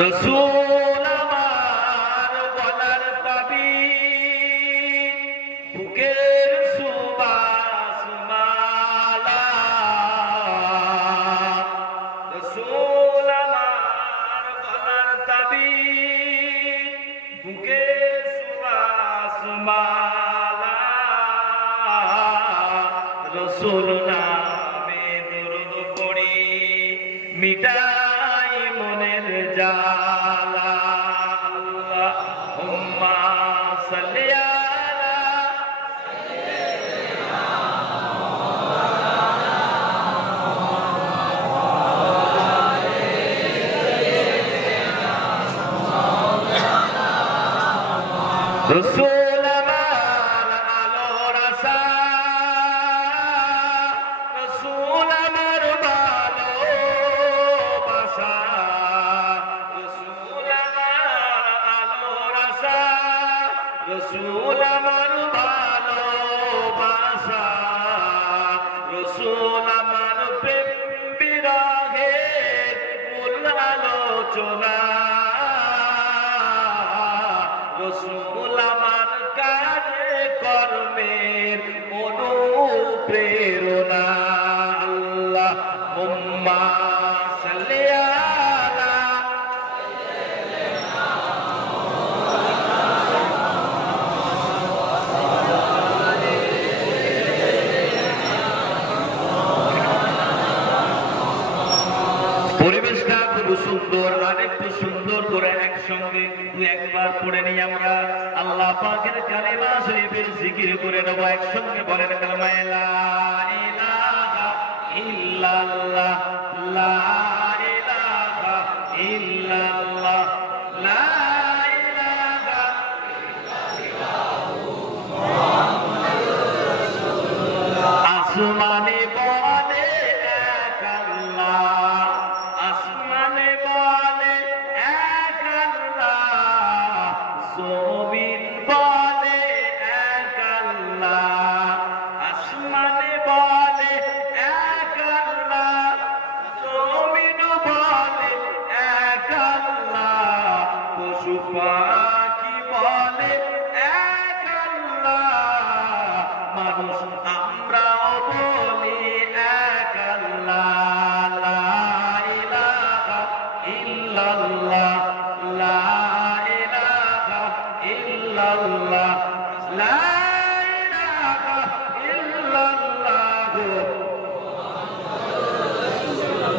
রসুল আমার গলার তাবিজ, বুকের সুবাস মালা। রসুল আমার গলার তাবিজ, বুকের সুবাস মালা। রসুল নামে দরুদ পড়ি মিটাই মনের জালা। আল্লাহুম্মা সাল্লি আলা রসুল আমার আলোর আশা, রসুল আমার ভালোবাসা। রসুল আমার আলোর আশা, রসুল আমার ভালোবাসা। রসুল আমার প্রেম বিরহের মূল আলোচনা। রসুল আমার কাজে কর্মের অনুপ্রেরণা। আল্লাহুম্মা সাল্লি আলা পরিবেশটা খুব সুন্দর, আরেকটু সুন্দর করে একসঙ্গে দু একবার পড়ে নিই আমরা। আল্লাহ পাকের কালিমা শরীফের জিকির করে নেব একসঙ্গে। বলেন কালিমা লা ইলাহা ইল্লাল্লাহ, লা ইলাহা ইল্লাল্লাহ, লা ইলাহা ইল্লাল্লাহু মুহাম্মাদুর রাসূলুল্লাহ। আসমানে বলে এক আল্লাহ, আসমানে বলে এক আল্লাহ, জমিন বলে এক আল্লাহ। আসমানে বলে এক আল্লাহ, জমিন বলে এক আল্লাহ, পশু পাখি বলে এক আল্লাহ, মানুষ আমরাও বলি এক আল্লাহ। লা ইলাহা ইল্লাল্লাহ, লা ইলাহা ইল্লাল্লাহ, লা ইলাহা ইল্লাল্লাহ।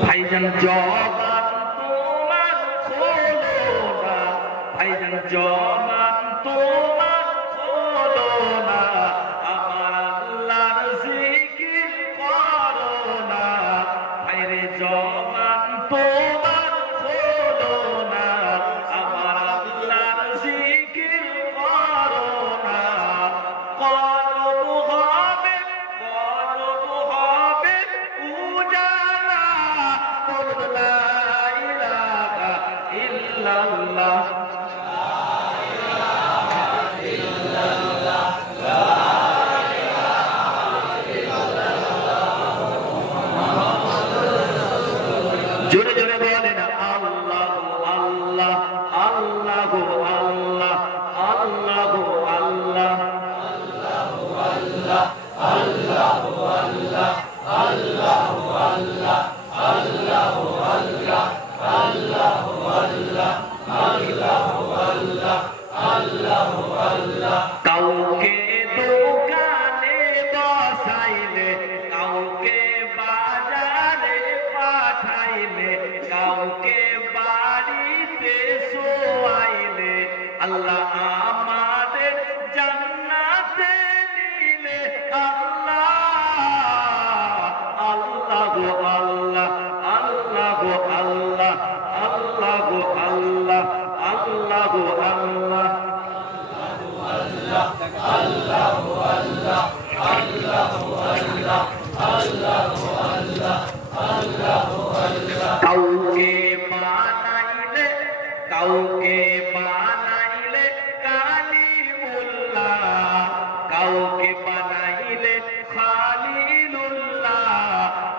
ভাইজান জবান তোমার খোলো না, ভাইজান জবান তোমার খোলো না, আমার আল্লাহর জিকির করো না। ভাইরে জবান তোমার খোলো না, আমার আল্লাহর জিকির করো না। কলব হবে, কলব হবে উজালা, বলো লা ইলাহা ইল্লাল্লাহ। জোরে জোরে বলেন আল্লাহ আল্লাহ আল্লাহ আল্লাহ আল্লাহ আল্লাহ কাউকে দোকানে বসাইলে, কাউকে বাজারে পাঠাইলে, কাউকে বাড়িতে শোয়াইলে, আল্লাহ আমাদের জান্নাতে নিলে। আল্লাহ আল্লাহ গো আল্লাহ, আল্লাহ গো আল্লাহ, আল্লাহ গো আল্লাহ, আল্লাহ গো আল্লাহ। কাউকে বানাইলে, কাউকে বানাইলে কালিমুল্লাহ, কাউকে বানাইলে খালিলুল্লাহ,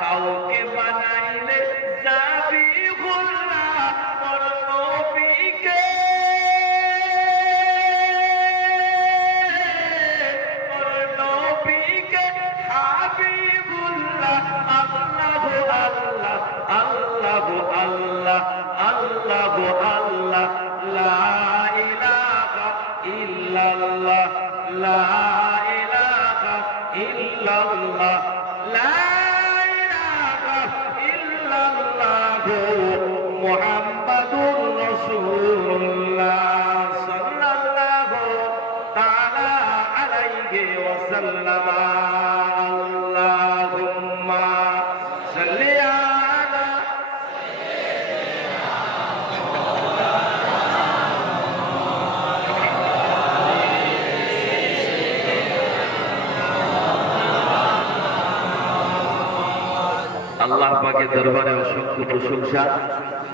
কাউকে বানাইলে জাবিহুল্লাহ। ইল্লাল্লাহ লা ইলাহা ইল্লাল্লাহ লা ইলাহা ইল্লাল্লাহ মুহাম্মাদুর রাসূলুল্লাহ সাল্লাল্লাহু তাআলা আলাইহি ওয়াসাল্লাম আল্লাহুম্মা সাল্লি আলা আল্লাহ পাকের দরবারে অসংখ্য প্রশংসা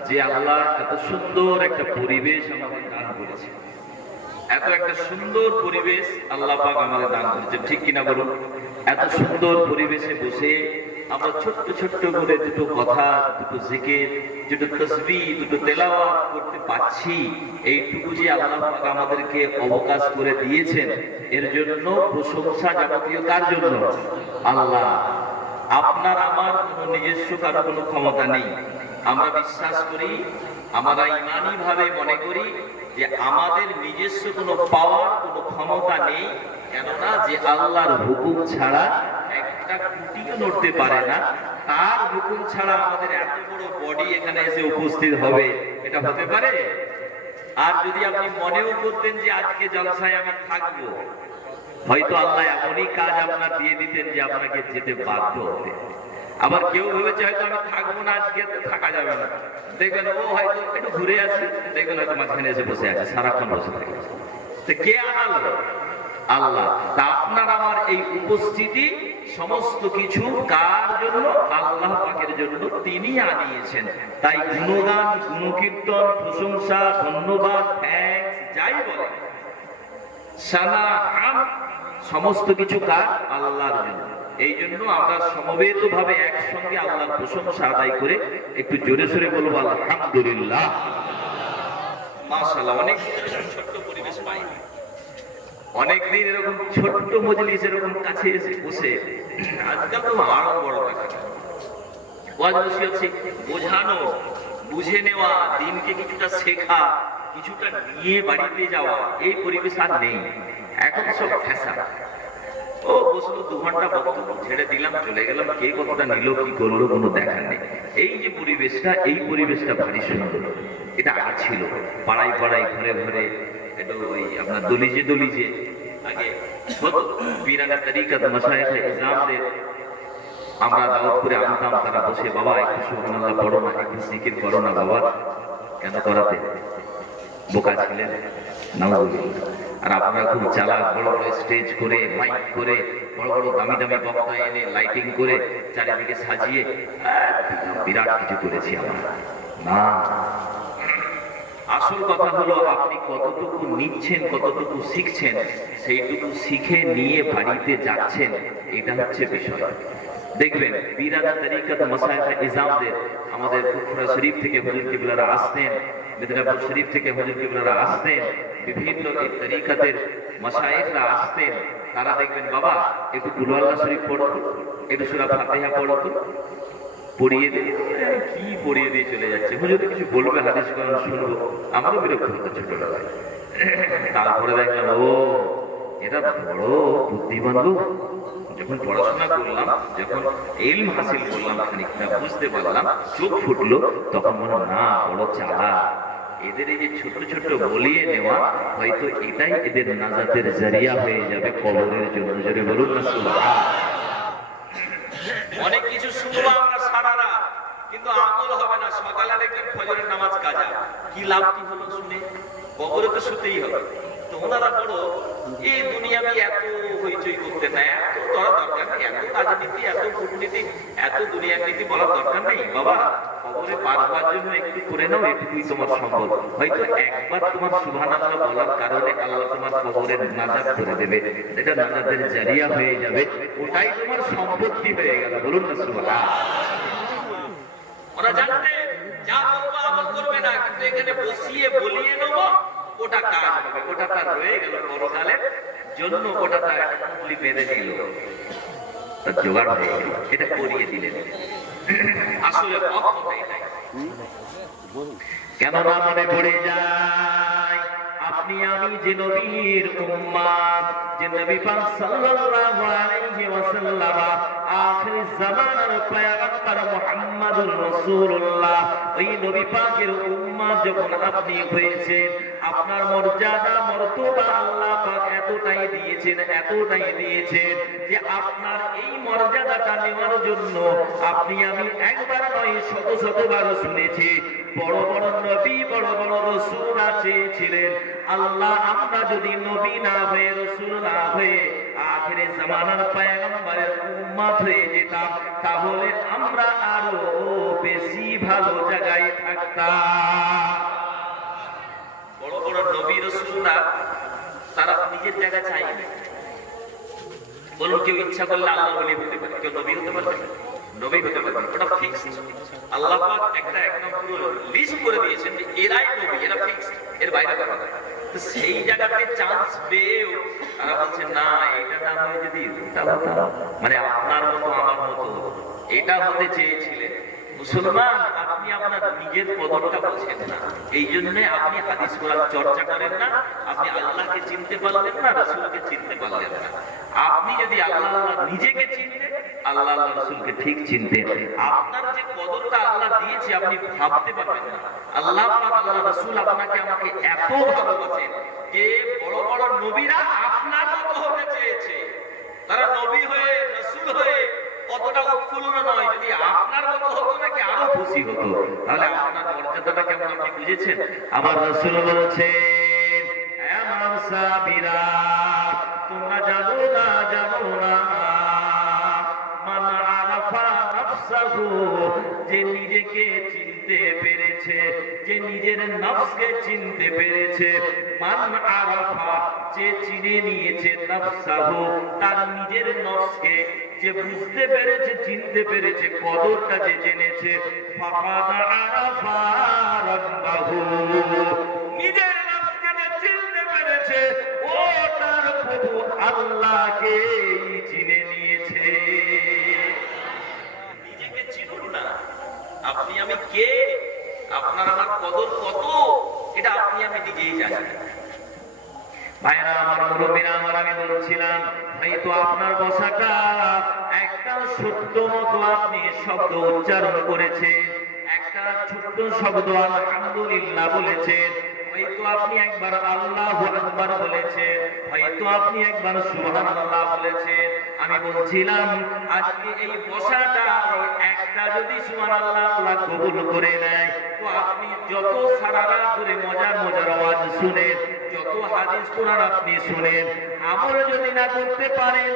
যে আল্লাহ এত সুন্দর একটা পরিবেশ আমাদের দান করেছে। এত একটা সুন্দর পরিবেশ আল্লাহ পাক আমাদের দান করেছে, ঠিক কিনা বলুন? এত সুন্দর পরিবেশে বসে আমরা ছোট্ট ছোট্ট করে দুটো কথা, দুটো জিকির, দুটো তাসবিহ, দুটো তেলাওয়াত করতে পাচ্ছি, এইটুকু যে আল্লাহ পাক আমাদেরকে অবকাশ করে দিয়েছেন, এর জন্য প্রশংসা যাবতীয় কার জন্য? আল্লাহ। আপনার আমার কোনো নিজস্ব কারো কোনো ক্ষমতা নেই। আমরা বিশ্বাস করি, আমরা ইমানি ভাবে মনে করি যে আমাদের নিজস্ব কোনো পাওয়ার, কোনো ক্ষমতা নেই। কেননা যে আল্লাহর হুকুম ছাড়া একটা কুটিও নড়তে পারে না, তার হুকুম ছাড়া আমাদের এত বড় বডি এখানে এসে উপস্থিত হবে, এটা হতে পারে? আর যদি আপনি মনেও করতেন যে আজকে জলসায় আমি থাকবো, হয়তো আল্লাহ এমনই কাজ আপনার দিয়ে দিতেন যে আপনাকে যেতে বাধ্য হতে। আবার কেউ ভেবেছে হয়তো আমি থাকবো না, আজকে থাকা যাবে না, দেখবেন ও হয়তো একটু ঘুরে আসে, দেখবেন হয়তো মাঝখানে এসে বসে আছে, সারাক্ষণ বসে থাকে। তো কে আনালো? আল্লাহ। তা আপনার আমার এই উপস্থিতি সমস্ত কিছু কার জন্য? আল্লাহ পাকের জন্য। তিনি আনিয়েছেন। তাই গুণগান, গুণকীর্তন, প্রশংসা, ধন্যবাদ, থ্যাঙ্কস যাই বলে, সানা, হাম, সমস্ত কিছু কার? আল্লাহর জন্য। এই জন্য আমরা সমবেত ভাবে একসঙ্গে আল্লাহর প্রশংসা আদায় করে একটু জোরে সোরে বলবো আলহামদুলিল্লাহ। মাশাআল্লাহ। অনেক ছোট্ট পরিবেশ পাই, অনেকদিন এরকম ছোট্ট মজলিস এরকম কাছে এসে বসে, আজকাল তো আরো বড় দেখা ওয়াজ নসিহত বোঝানো, বুঝে নেওয়া, দিনকে কিছুটা শেখা, কিছুটা নিয়ে বাড়িতে যাওয়া, এই পরিবেশ আর নেই। এখন সব ফ্যাশন। ও বসলো 2 ঘন্টা বক্তব্য ছেড়ে দিলাম, চলে গেলাম, কে কতটা নিল কি করলো কোনো দেখা নেই। এই যে পরিবেশটা, এই পরিবেশটা ভারী সুন্দর। এটা আগে ছিল পাড়ায় পাড়ায়, ঘরে ঘরে, এটা ওই আপনার দলিজে দলিজে আগে হতো। পীরানা তরিকাত মাশায়েখ ইসলামদের আমরা দাওয়াত করে আনতাম, তারা বসে, বাবা একটু সুবহানাল্লাহ পড়ো না, একটু জিকির করো না বাবা। কেন করাতে? বোকা ছিলেন? নাউযুবিল্লাহ। আর আপনারা খুব চালাক, বড় বড় স্টেজ করে, মাইক করে, বড় বড় দামি দামি বক্তা এনে লাইটিং করে চারিদিকে সাজিয়ে বিরাট কিছু করেছি আমরা। না, আসল কথা হলো আপনি কতটুকু নিচ্ছেন, কতটুকু শিখছেন, সেইটুকু শিখে নিয়ে বাড়িতে যাচ্ছেন, এটা হচ্ছে বিষয়। দেখবেন পীরানা তরিকাত মাশায়েখ ইসলামদের, আমাদের ফুরফুরা শরীফ থেকে হুজুর কিবলারা আসতেন, মেদিনীপুর শরীফ থেকে হুজুর কিবলারা আসতেন, বিভিন্ন এই তরিকাতের মাশায়েখরা আসতেন। তারা দেখবেন, বাবা একটু কুল আল্লাহ শরীফ পড়ো তো, একটু সূরা ফাতিহা পড়ো তো, পড়িয়ে দিয়ে কি পড়িয়ে দিয়ে চলে যাচ্ছে। হুজুর কিছু বলবে, হাদিস কোরআন শুনবো, আমারও বিরক্ত হতো ছোটবেলায়। তারপরে দেখলাম ও এটা বড় বুদ্ধিমান লোক। যখন পড়াশোনা করলাম, যখন ইলম হাসিল করলাম, খানিকটা বুঝতে পারলাম, চোখ ফুটলো, তখন মনে না বড় চালাক। এদের এই যে ছোট ছোট বলিয়ে নেওয়া, হয়তো এটাই এদের নাজাতের জারিয়া হয়ে যাবে কবরের জন্য। জোরে বলুন না সুবহানাল্লাহ। অনেক কিছু শুনবো আমরা সারা রাত, কিন্তু আমল হবে না। সকালে দেখবেন ফজরের নামাজ কাজা, কি লাভ কি হলো শুনে? কবরে তো শুতেই হবে। তো ওনারা বড় এই দুনিয়াবি এত হইচই করতে না, এত করা দরকার নেই, এত রাজনীতি, এত কূটনীতি, এত দুনিয়ার নীতি বলার দরকার নেই। বাবা কবরে পার হওয়ার জন্য একটু করে নাও, এটুকুই তোমার সম্পদ। হয়তো একবার তোমার সুবহানাল্লাহ বলার কারণে আল্লাহ তোমার কবরের নাজাত করে দেবে, এটা নাজাতের জারিয়া হয়ে যাবে, ওটাই তোমার সম্পত্তি হয়ে গেল। বলুন না সুবহানাল্লাহ। ওরা জানতে যা বলবো আমল করবে না, কিন্তু এখানে বসিয়ে বলিয়ে নেবো, ওটা কাজ হবে, ওটা তার রয়ে গেল পরকালের জন্য, ওটা তার পুটলি বেঁধে দিল, তার জোগাড় হয়ে গেল, এটা করিয়ে দিলেন। আসলে অক্ষমতাই নাই। কেননা মনে পড়ে যায় আপনি আমি যে নবীর উম্মত, যে নবী পাক সাল্লাল্লাহু আলাইহি ওয়াসাল্লাম আখির জামানার পয়গম্বর মুহাম্মদুর রাসূলুল্লাহ, ওই নবী পাকের উম্মত যখন আপনি হয়েছেন, আপনার মর্যাদা মর্তবা আল্লাহ পাক এতটাই দিয়েছেন যে আপনার এই মর্যাদাটা নেওয়ার জন্য আপনি আমি একবার নয় শতবার শুনেছি বড় বড় নবী বড় বড় রাসূল চেয়েছিলেন, আল্লাহ আমরা যদি নবী না হয়ে রাসূল না হয়ে আখিরে জামানার পয়গম্বরের উম্মত হয়ে যেতাম, তাহলে আমরা আরো বেশি ভালো জায়গায় থাকতাম। বড় বড় নবী রাসূলরা তারা নিজের জায়গা চাইবে। বলুন, কেউ ইচ্ছা করলে আল্লাহর ওলি হতে পারে, কেউ নবী হতে পারে, নবী হতে পারে, ওটা ফিক্সড। আল্লাহ পাক একটা একদম পুরো লিস্ট করে দিয়েছেন যে এরাই নবী, এরা ফিক্সড, এর বাইরে করা যায়। তো সেই জায়গাতে চান্স পেয়েও তারা বলছে না, এটা না হয়ে যদি ওটা হতো, মানে আপনার মতো আমার মতো এটা হতে চেয়েছিলেন। মুসলমান, আপনি আপনার নিজের কদরটা বোঝেন না, এই জন্য আপনি হাদিস কোরআন চর্চা করেন না, আপনি আল্লাহকে চিনতে পারলেন না, রাসূলকে চিনতে পারলেন না। আপনি যদি আল্লাহ নিজেকে চিনতেন, আল্লাহ রাসূলকে ঠিক চিনতেন, আপনার যে কদরটা আল্লাহ দিয়েছে আপনি ভাবতে পারবেন না। আল্লাহ পাক আল্লাহ রাসূল আপনাকে আমাকে এত ভালোবাসেন যে বড় বড় নবীরা আপনার মতো হতে চেয়েছে। তারা নবী হয়ে রাসূল হয়ে অতটা উৎফুল্ল নয়, যদি আপনার মতো হতো নাকি আরো খুশি হতো। তাহলে আপনার মর্যাদাটা কেমন আপনি বুঝেছেন? আমার রাসূল বলছেন, আমার সাহাবীরা তোমরা জানো না মান আরাফা নাফসাহু, যে নিজেকে চিনতে পেরেছে, যে নিজের নফসকে চিনতে পেরেছে, মান আরাফা, যে চিনে নিয়েছে নাফসাহু, তার নিজের নফসকে যে বুঝতে পেরেছে, চিনতে পেরেছে, কদরটা যে জেনেছে, ফাকাদ আরাফা রাব্বাহু, নিজের নফসকে যে চিনতে পেরেছে ও তার প্রভু আল্লাহকে চিনে নিয়েছে। নিজেকে চিনুন না, আপনি আমি কে, আপনার আমার কদর কত, এটা আপনি আমি নিজেই জানি। ভাইরা আমার, মুরব্বীরা আমার, আমি বলছিলাম হয়তো আপনার বসাটা একটা সত্য মতো আপনি শব্দ উচ্চারণ করেছেন, একটা ছোট্ট শব্দ আলহামদুলিল্লাহ বলেছেন, হয়তো আপনি একবার আল্লাহু আকবার বলেছেন, হয়তো আপনি একবার সুবহানাল্লাহ বলেছেন। আমি বলছিলাম আজকে এই বসাটা একটা যদি সুবহানাল্লাহ আল্লাহ কবুল করে নেয়, তো আপনি যত সারা রাত ধরে মজার আওয়াজ শুনেন, যত হাদিস কোরআন আপনি শুনেন, আমল যদি না করতে পারেন,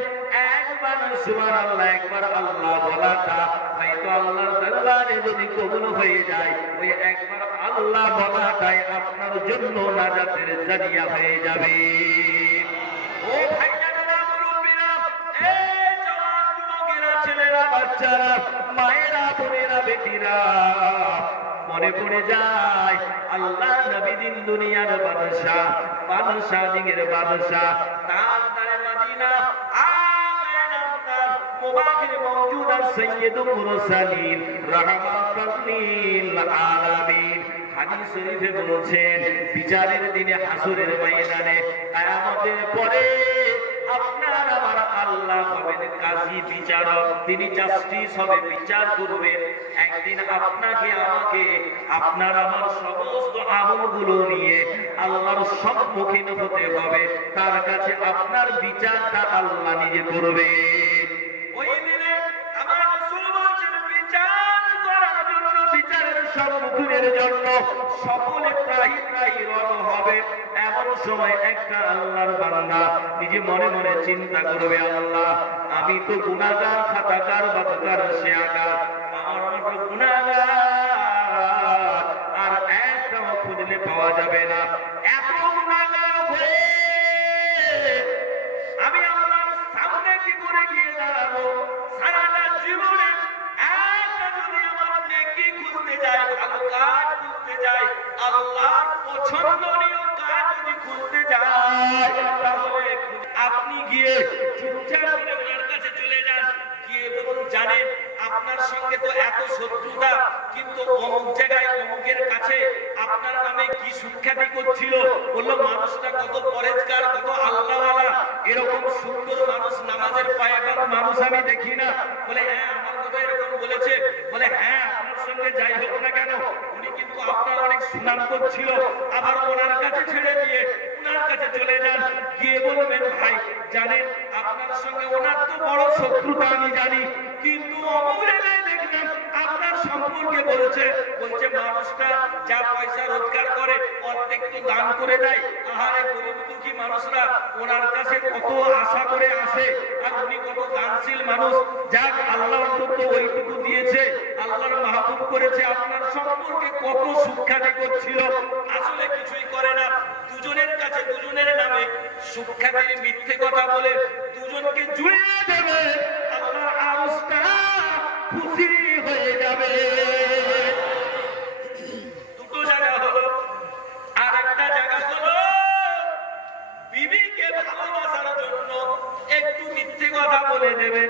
একবার সুবহানাল্লাহ একবার আল্লাহ বলাটা হয়তো আল্লাহর দরবারে যদি কবুল হয়ে যায়, ওই একবার আল্লাহ বলাটাই আপনার জন্য নাজাতের জারিয়া হয়ে যাবে। ও ভাইজানেরা, মুরব্বিরা, এই জওয়ান যুবকেরা, ছেলেরা, বাচ্চারা, মায়েরা, বোনেরা, বেটিরা, মনে পড়ে যায় আল্লাহ নবী দিন দুনিয়ার বাদশাহ দিনের বাদশাহ, তাজদারে মদিনা, আগে নামদার মুবাহির মওজুদা সাইয়্যিদুল মুরসালিন রাহমাতুল লিল আলামিন। হাদিস শরীফে বলেছেন, বিচারের দিনে, হাসরের ময়দানে, কিয়ামতের পরে আপনার আমার আল্লাহ হবেন কাজী, বিচারক। তিনি জাস্টিস হবে, বিচার করবেন। একদিন আপনাকে আমাকে, আপনার আমার সমস্ত আমলগুলো নিয়ে আল্লাহর সম্মুখীন হতে হবে, তার কাছে আপনার বিচারটা আল্লাহ নিজে করবে। ওই দিনে আমার রাসূল বলেছেন, বিচার করার জন্য, বিচারের সম্মুখীনের জন্য সকলে ত্রাহি রব হবে। এমন সময় একটা আল্লাহর বান্দা নিজে মনে মনে চিন্তা করবে, আল্লাহ আমি তো গুনাহগার, খাতাকার, বাদকার, শিয়াকার, আমার মতো গুনাহগার আর একটাও খুঁজলে পাওয়া যাবে না। এত গুনাহগার হয়ে আমি আল্লাহর সামনে কি করে গিয়ে দাঁড়াবো? সারাটা জীবনে একটা যদি আমার নেকি খুঁজতে যায়, ভালো কাজ খুঁজতে যায়, আল্লাহর পছন্দনীয় কাজ যদি খুঁজতে যায়, তাহলে আপনি গিয়ে চুপচাপ করে ওনার কাছে চলে যান, গিয়ে বলুন, জানেন আপনার সঙ্গে তো এত শত্রুতা, কিন্তু অমুক জায়গায় অমুকের কাছে আপনার নামে কি সুখ্যাতি করছিল, বললো মানুষটা কত পরেজগার, কত আল্লাহওয়ালা, এরকম সুন্দর মানুষ, নামাজের পায়গাম মানুষ আমি দেখি না। বলে হ্যাঁ আমার কথা এরকম বলেছে। বলে হ্যাঁ আপনার সঙ্গে যাই হোক না কেন, উনি কিন্তু আপনার অনেক সুনাম করছিল, আবার ওনার কাছে ছেড়ে দিয়ে ওনার কাছে চলে যান, গিয়ে বলবেন ভাই জানেন আপনার সঙ্গে ওনার তো বড় শত্রুতা আমি জানি, কিন্তু অমুক জায়গায় দেখলাম আপনার সম্পর্কে বলছে মানুষটা যা পয়সা রোজগার করে অর্ধেক তো দান করে দেয়। আহারে গরিব দুঃখী মানুষরা ওনার কাছে কত আশা করে আসে, আর উনি কত দানশীল মানুষ। যাক আল্লাহ অন্তত ওইটুকু দিয়েছে, আল্লাহর মাহবুব করেছে। আপনার সম্পর্কে কত সুখ্যাতি করছিল, আসলে কিছুই করে না। দুজনের কাছে দুজনের নামে সুখ্যাতির মিথ্যে কথা বলে দুজনকে জুড়িয়ে দেবে, আল্লাহর আরশটা খুশি হয়ে যাবে। দুটো জায়গা হলো। আর একটা জায়গা হলো বিবিকে ভালোবাসার জন্য একটু মিথ্যে কথা বলে দেবে,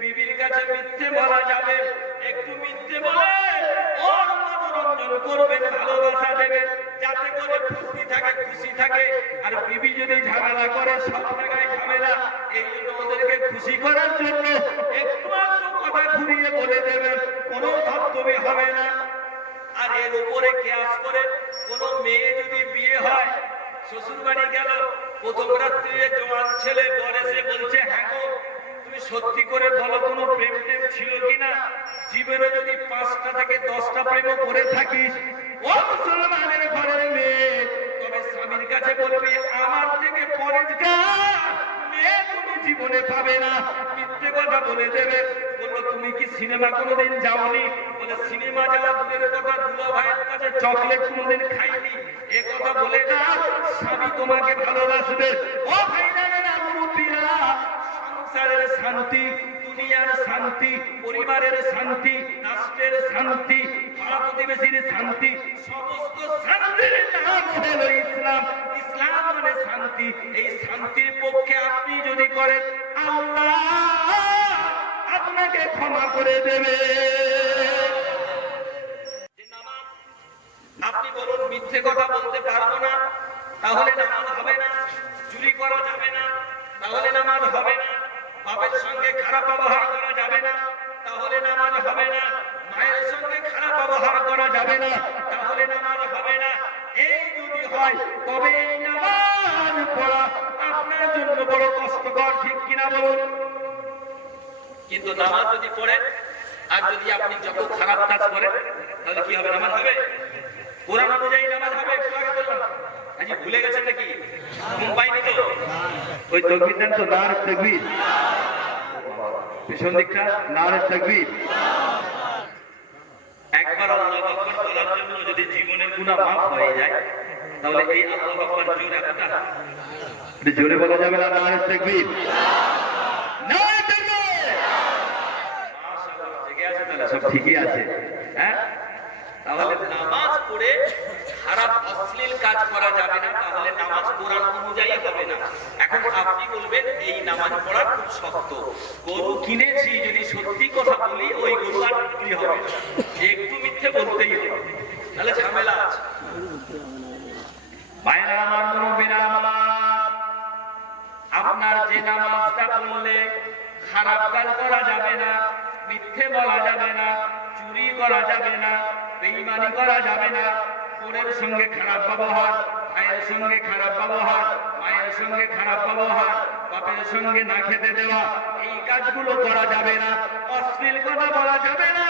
বিবির কাছে মিথ্যে বলা যাবে, একটু মিথ্যে বলে ওর মনোরঞ্জন করবেন, ভালোবাসা দেবেন, যাতে করে ফুর্তি থাকে, খুশি থাকে। আর বিবি যদি ঝামেলা করে, সব জায়গায় ঝামেলা, এই জন্য ওদেরকে খুশি করার জন্য একটু একটু কথা ঘুরিয়ে বলে দেবেন, কোনো ধর্তব্য হবে না। আর এর উপরে কেয়াস করে কোন মেয়ে যদি বিয়ে হয়, শ্বশুর বাড়ি গেল, প্রথম রাত্রিরে জওয়ান ছেলে বরেসে বলছে হ্যাঁ গো তুমি সত্যি করে বলো কোনো প্রেম টেম ছিল কিনা, জীবনে যদি 5টা থেকে 10টা প্রেম করে থাকিস, ও মুসলমানের ঘরের মেয়ে, তবে স্বামীর কাছে বলবি আমার থেকে পরেজগার মেয়ে তুমি জীবনে পাবে না। মিথ্যে কথা বলে দেবে। বললো তুমি কি সিনেমা কোনোদিন যাওনি? বলে সিনেমা যাওয়া দূরের কথা, দুলা ভাইয়ের কাছে চকলেট কোনোদিন খাইনি। এ কথা বলে না, স্বামী তোমাকে ভালোবাসবে। ও ভাইজানেরা, মুরব্বিরা, সংসারের শান্তি, দুনিয়ার শান্তি, পরিবারের শান্তি, রাষ্ট্রের শান্তি, পাড়া প্রতিবেশীর শান্তি, সমস্ত শান্তির নাম হলো ইসলাম। ইসলাম মানে শান্তি। এই শান্তির পক্ষে আপনি যদি করেন, আল্লাহ আপনাকে ক্ষমা করে দেবে। আপনি বলুন মিথ্যে কথা বলতে পারবো না, তাহলে নামাজ হবে না। চুরি করা যাবে না, তাহলে নামাজ হবে না। বাপের সঙ্গে খারাপ ব্যবহার করা যাবে না, তাহলে নামাজ হবে না। মায়ের সঙ্গে খারাপ ব্যবহার করা যাবে না, তাহলে নামাজ হবে না। এই যদি হয় তবে এই নামাজ পড়া আপনার জন্য বড় কষ্টকর, ঠিক কিনা বলুন? কিন্তু নামাজ যদি পড়েন আর যদি আপনি যত খারাপ কাজ করেন, তাহলে কি হবে? নামাজ হবে? কোরআন অনুযায়ী নামাজ হবে। একটু আগে বললাম, আজ ভুলে গেছেন নাকি? ঘুম পাইনি তো? ওই তাকবীর দেন তো, নারে তাকবীর। পিছন দিকটা নারে তাকবীর। একবার আল্লাহু আকবার বলার জন্য যদি জীবনের গুনাহ মাফ হয়ে যায়, তাহলে এই আল্লাহু আকবার জোরে একটা জোরে বলা যাবে না? নারে তাকবীর, নারে তাকবীর। মাশাআল্লাহ, জেগে আছে তাহলে, সব ঠিকই আছে। হ্যাঁ, তাহলে নামাজ পড়ে খারাপ অশ্লীল কাজ করা যাবে না, তাহলে নামাজ কোরআন অনুযায়ী হবে না। এখন আপনি বলবেন এই নামাজ পড়া খুব শক্ত, গরু কিনেছি যদি সত্যি কথা বলি ওই গরু আর বিক্রি হবে না, একটু মিথ্যে বলতেই হবে, তাহলে ঝামেলা আছে। ভাইরা আমার, মুরব্বিরা আমার, আপনার যে নামাজটা পড়লে খারাপ কাজ করা যাবে না, মিথ্যে বলা যাবে না, চুরি করা যাবে না, বেঈমানি করা যাবে না, বোনের সঙ্গে খারাপ ব্যবহার, ভাইয়ের সঙ্গে খারাপ ব্যবহার, মায়ের সঙ্গে খারাপ ব্যবহার, বাপের সঙ্গে না খেতে দেওয়া, এই কাজগুলো করা যাবে না। অশ্লীল কথা বলা যাবে না,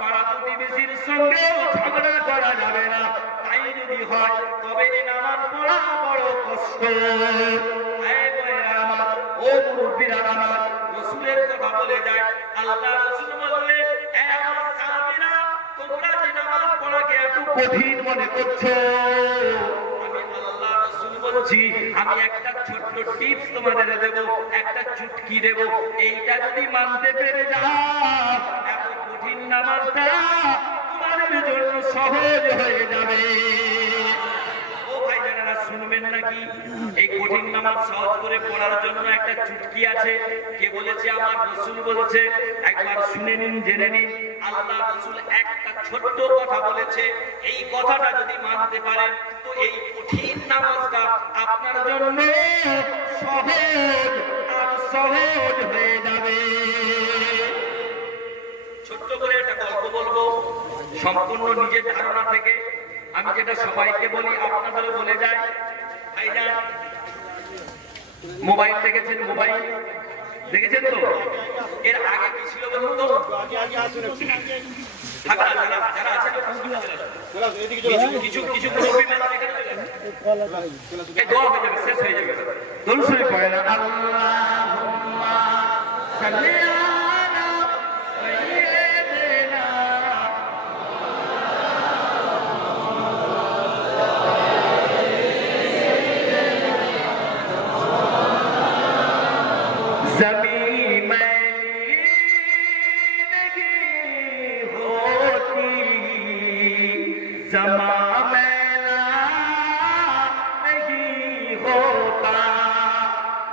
পাড়া প্রতিবেশীর সঙ্গেও ঝগড়া করা যাবে না। তাই যদি হয় তবে এই নামাজ পড়া বড় কষ্ট। ও মুরব্বিরা আমার, রাসূলের কথা বলে যায়। আল্লাহ রাসূল বললেন, হে আমার সাহাবীরা, তোমরা যে নামাজ পড়াকে এত কঠিন মনে করছো, আমি আল্লাহ রাসূল বলছি, আমি একটা ছোট্ট টিপস তোমাদের দেব, একটা চুটকি দেব। এইটা যদি মানতে পেরে যাও, এত কঠিন নামাজটা তোমাদের জন্য সহজ হয়ে যাবে। ও ভাইজানেরা, শুনবেন নাকি? এই কঠিন নামাজ সহজ করে পড়ার জন্য একটা চুটকি আছে। কে বলেছে? আমার রাসূল বলছে। একবার শুনে নিন, জেনে নিন। আল্লাহ রাসূল একটা ছোট্ট কথা বলেছে, এই কথাটা যদি মানতে পারেন তো এই কঠিন নামাজটা আপনার জন্য সহজ আর সহজ হয়ে যাবে। ছোট্ট করে একটা গল্প বলবো, সম্পূর্ণ নিজের ধারণা থেকে। আমি যেটা সবাইকে বলি আপনাদেরও বলে যাই। ভাইজান, মোবাইল দেখেছেন? মোবাইল দেখেছেন তো? এর আগে কি ছিল বলুন তো? যারা আছে কিছু কিছু মুরব্বী মানুষ এখানে এই দোয়া হয়ে যাবে, শেষ হয়ে যাবে। দরুদ শরীফ পড়েন, আল্লাহুম্মা সাল্লি আলা সাইয়্যিদিনা ज़मीं मैली नहीं होती, ज़मा मैला नहीं होता,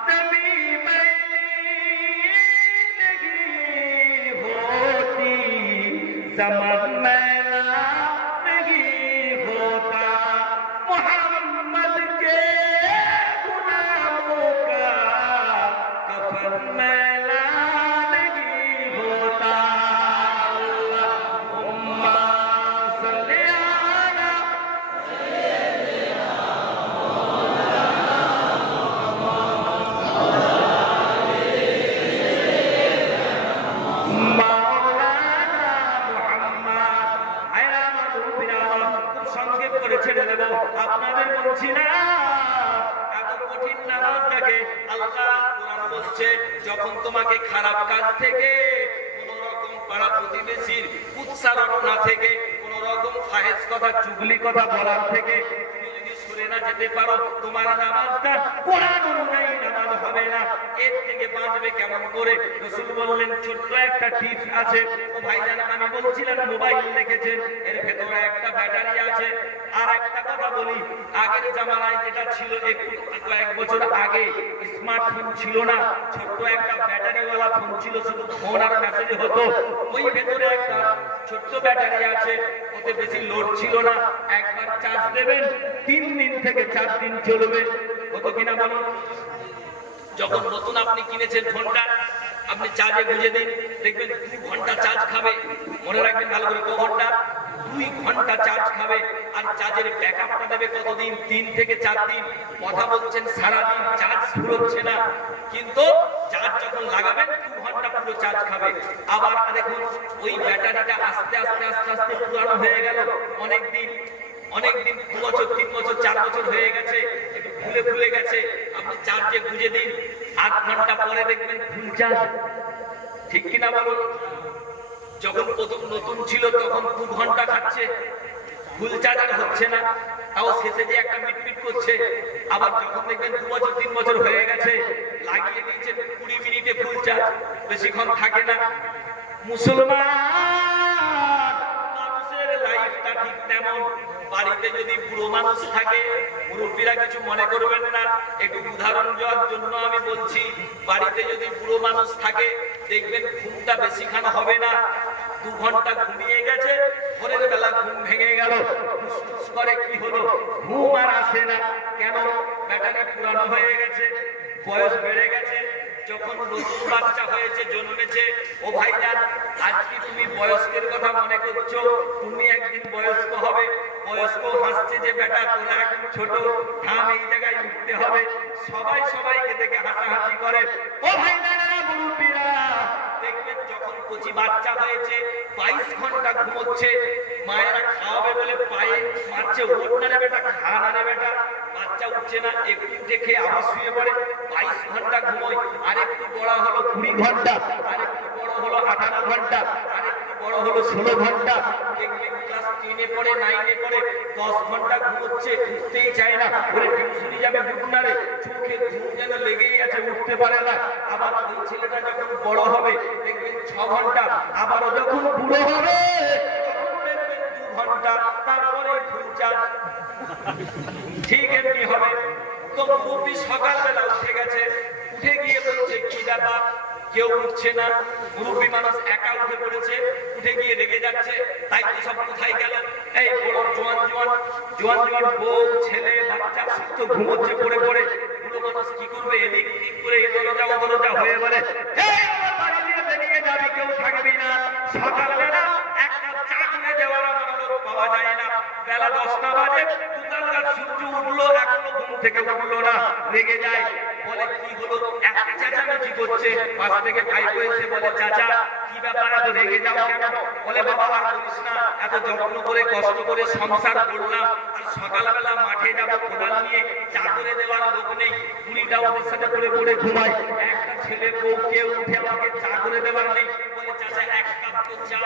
ज़मीं मैली नहीं होती, ज़मन मैला नहीं होता, मोहम्मद के गुलामों का कफन मैला नहीं होता, अल्लाहुम्मा सल्ली अला মাওলানা মুহাম্মদ। আয়রা আমার মুরব্বিরা, খুব সংক্ষেপ করে ছেড়ে দেব, আপনাদের বলছি না। এত কঠিন নামাজটাকে আল্লাহ কোরআন বলছে, যখন তোমাকে খারাপ কাজ থেকে, কোন রকম পাড়া প্রতিবেশীর উৎসারণা থেকে, কোন রকম ফাহেজ কথা, চুগলি কথা বলার থেকে তুমি যদি সরে না যেতে পারো, তোমার নামাজটা কোরআন অনুযায়ী নামাজ হবে না। এর থেকে বাঁচবে কেমন করে? রাসূল বললেন ছোট্ট একটা টিপস আছে। ও ভাইজান, আমি বলছিলাম মোবাইল দেখেছেন, এর ভেতরে একটা ব্যাটারি আছে। আর একটা কথা বলি, আগের জামানায় যেটা ছিল, একটু কয়েক বছর আগে স্মার্টফোন ছিল না, ছোট্ট একটা ব্যাটারিওয়ালা ফোন ছিল, শুধু ফোন আর মেসেজ হতো। ওই ভেতরে একটা ছোট্ট ব্যাটারি আছে, ওতে বেশি লোড ছিল না। একবার চার্জ দেবেন, 3 দিন থেকে 4 দিন চলবে। হতো কিনা বলুন? যখন নতুন আপনি কিনেছেন ফোনটা, আপনি চার্জে গুঁজে দিন, দেখবেন 2 ঘন্টা চার্জ খাবে। মনে রাখবেন ভালো করে, 2 ঘন্টা 2 ঘন্টা চার্জ খাবে। আর চার্জের ব্যাকআপটা দেবে কতদিন? 3 থেকে 4 দিন। কথা বলছেন সারাদিন চার্জ ফুরোচ্ছে না, কিন্তু চার্জ যখন লাগাবেন 2 ঘন্টা পুরো চার্জ খাবে। আবার দেখুন, ওই ব্যাটারিটা আস্তে আস্তে আস্তে আস্তে পুরানো হয়ে গেল। অনেকদিন 2 বছর 3 বছর 4 বছর হয়ে গেছে, একটু ফুলে গেছে। আপনি চার্জে গুঁজে দিন, 8 ঘন্টা পরে দেখবেন ফুল চার্জ। ঠিক কিনা বলুন? যখন প্রথম নতুন ছিল তখন 2 ঘন্টা খাচ্ছে, ফুল চার্জ আর হচ্ছে না, তাও শেষে যে একটা মিটমিট করছে। আবার যখন দেখবেন 2 বছর 3 বছর হয়ে গেছে, লাগিয়ে দিয়েছেন 20 মিনিটে ফুল চার্জ, বেশিক্ষণ থাকে না। মুসলমান মানুষের লাইফটা ঠিক তেমন। বাড়িতে যদি বুড়ো মানুষ থাকে, মুরব্বীরা কিছু মনে করবেন না, একটু উদাহরণ দেওয়ার জন্য আমি বলছি, বাড়িতে যদি বুড়ো মানুষ থাকে, দেখবেন ঘুমটা বেশিক্ষণ হবে না। 2 ঘন্টা ঘুমিয়ে গেছে, পরের বেলা ঘুম ভেঙে গেল, ফুসফুস করে, কি হলো? ঘুম আর আসে না। কেন? ব্যাটারি পুরানো হয়ে গেছে, বয়স বেড়ে গেছে। যখন নতুন বাচ্চা হয়েছে, জন্মেছে, ও ভাইজান, আজকে তুমি বয়স্কের কথা মনে করছো, তুমি একদিন বয়স্ক হবে। বয়স্ক হাসছে যে, বেটা তোরা এখন ছোট, থাম, এই জায়গায় উঠতে হবে। সবাই সবাইকে দেখে হাসাহাসি করে। ও ভাইজানেরা, মুরব্বীরা, দেখবেন যখন কচি বাচ্চা হয়েছে, 22 ঘন্টা ঘুমোচ্ছে, মায়েরা খাওয়াবে বলে পায়ে মারছে, ওঠ না রে বেটা, খা না রে বেটা। বাচ্চা উঠছে না, একটু দেখে আবার শুয়ে পড়ে। 22 ঘন্টা ঘুমোয়, আর একটু বড় হলো 20 ঘন্টা, আর একটু বড় হলো 18 ঘন্টা, আর একটু বড় হলো 16 ঘন্টা। দেখবেন ক্লাস 10-এ পড়ে, 9-এ পড়ে, 10 ঘন্টা ঘুমোচ্ছে, উঠতেই চায় না। ওরে টিউশনি যাবে, উঠ না রে, চোখে ঘুম যেন লেগেই আছে, উঠতে পারে না। আবার ওই ছেলেটা যখন বড় হবে, দেখবেন 6 ঘন্টা, আবারও যখন বুড়ো হবে, তখন দেখবেন 2 ঘন্টা, তারপরে ফুল চার্জ। ঠিক এমনি হবে তো মুরব্বী সকালবেলা উঠে গেছে, উঠে গিয়ে বলছে কি ব্যাপার, কেউ উঠছে না। মুরব্বী মানুষ একা উঠে পড়েছে, উঠে গিয়ে রেগে যাচ্ছে, তাই তো সব কোথায় গেল? এই বড় জোয়ান বউ ছেলে বাচ্চা সব তো ঘুমোচ্ছে পড়ে পড়ে। বুড়ো মানুষ কি করবে, এদিক দিক করে এ দরজা ও দরজা হয়ে বলে, এই আমার বাড়ি দিয়ে বেরিয়ে যাবি, কেউ থাকবি না। সকালবেলা একটা চা করে দেওয়ার আমার লোক পাওয়া যায় না। বেলা 10টা বাজে, দুপুরবেলা সূর্য উঠলো, এখনো ঘুম থেকে উঠলো না। রেগে যায়, বলে কি হলো, এত চেঁচামেচি করছে। পাশ থেকে ভাই এসে বলে, চাচা কি ব্যাপার, এত রেগে যাও কেন? বলে, বাবা আর বলিস না, এত যত্ন করে কষ্ট করে সংসার করলাম, আর সকালবেলা মাঠে যাবো কোদাল নিয়ে, চা করে দেওয়ার লোক নেই, বুড়িটা ওদের সাথে পড়ে পড়ে ঘুমায়, একটা ছেলে বউ কেউ উঠে আমাকে চা করে দেওয়ার নেই। বলে, চাচা এক কাপ তো চা,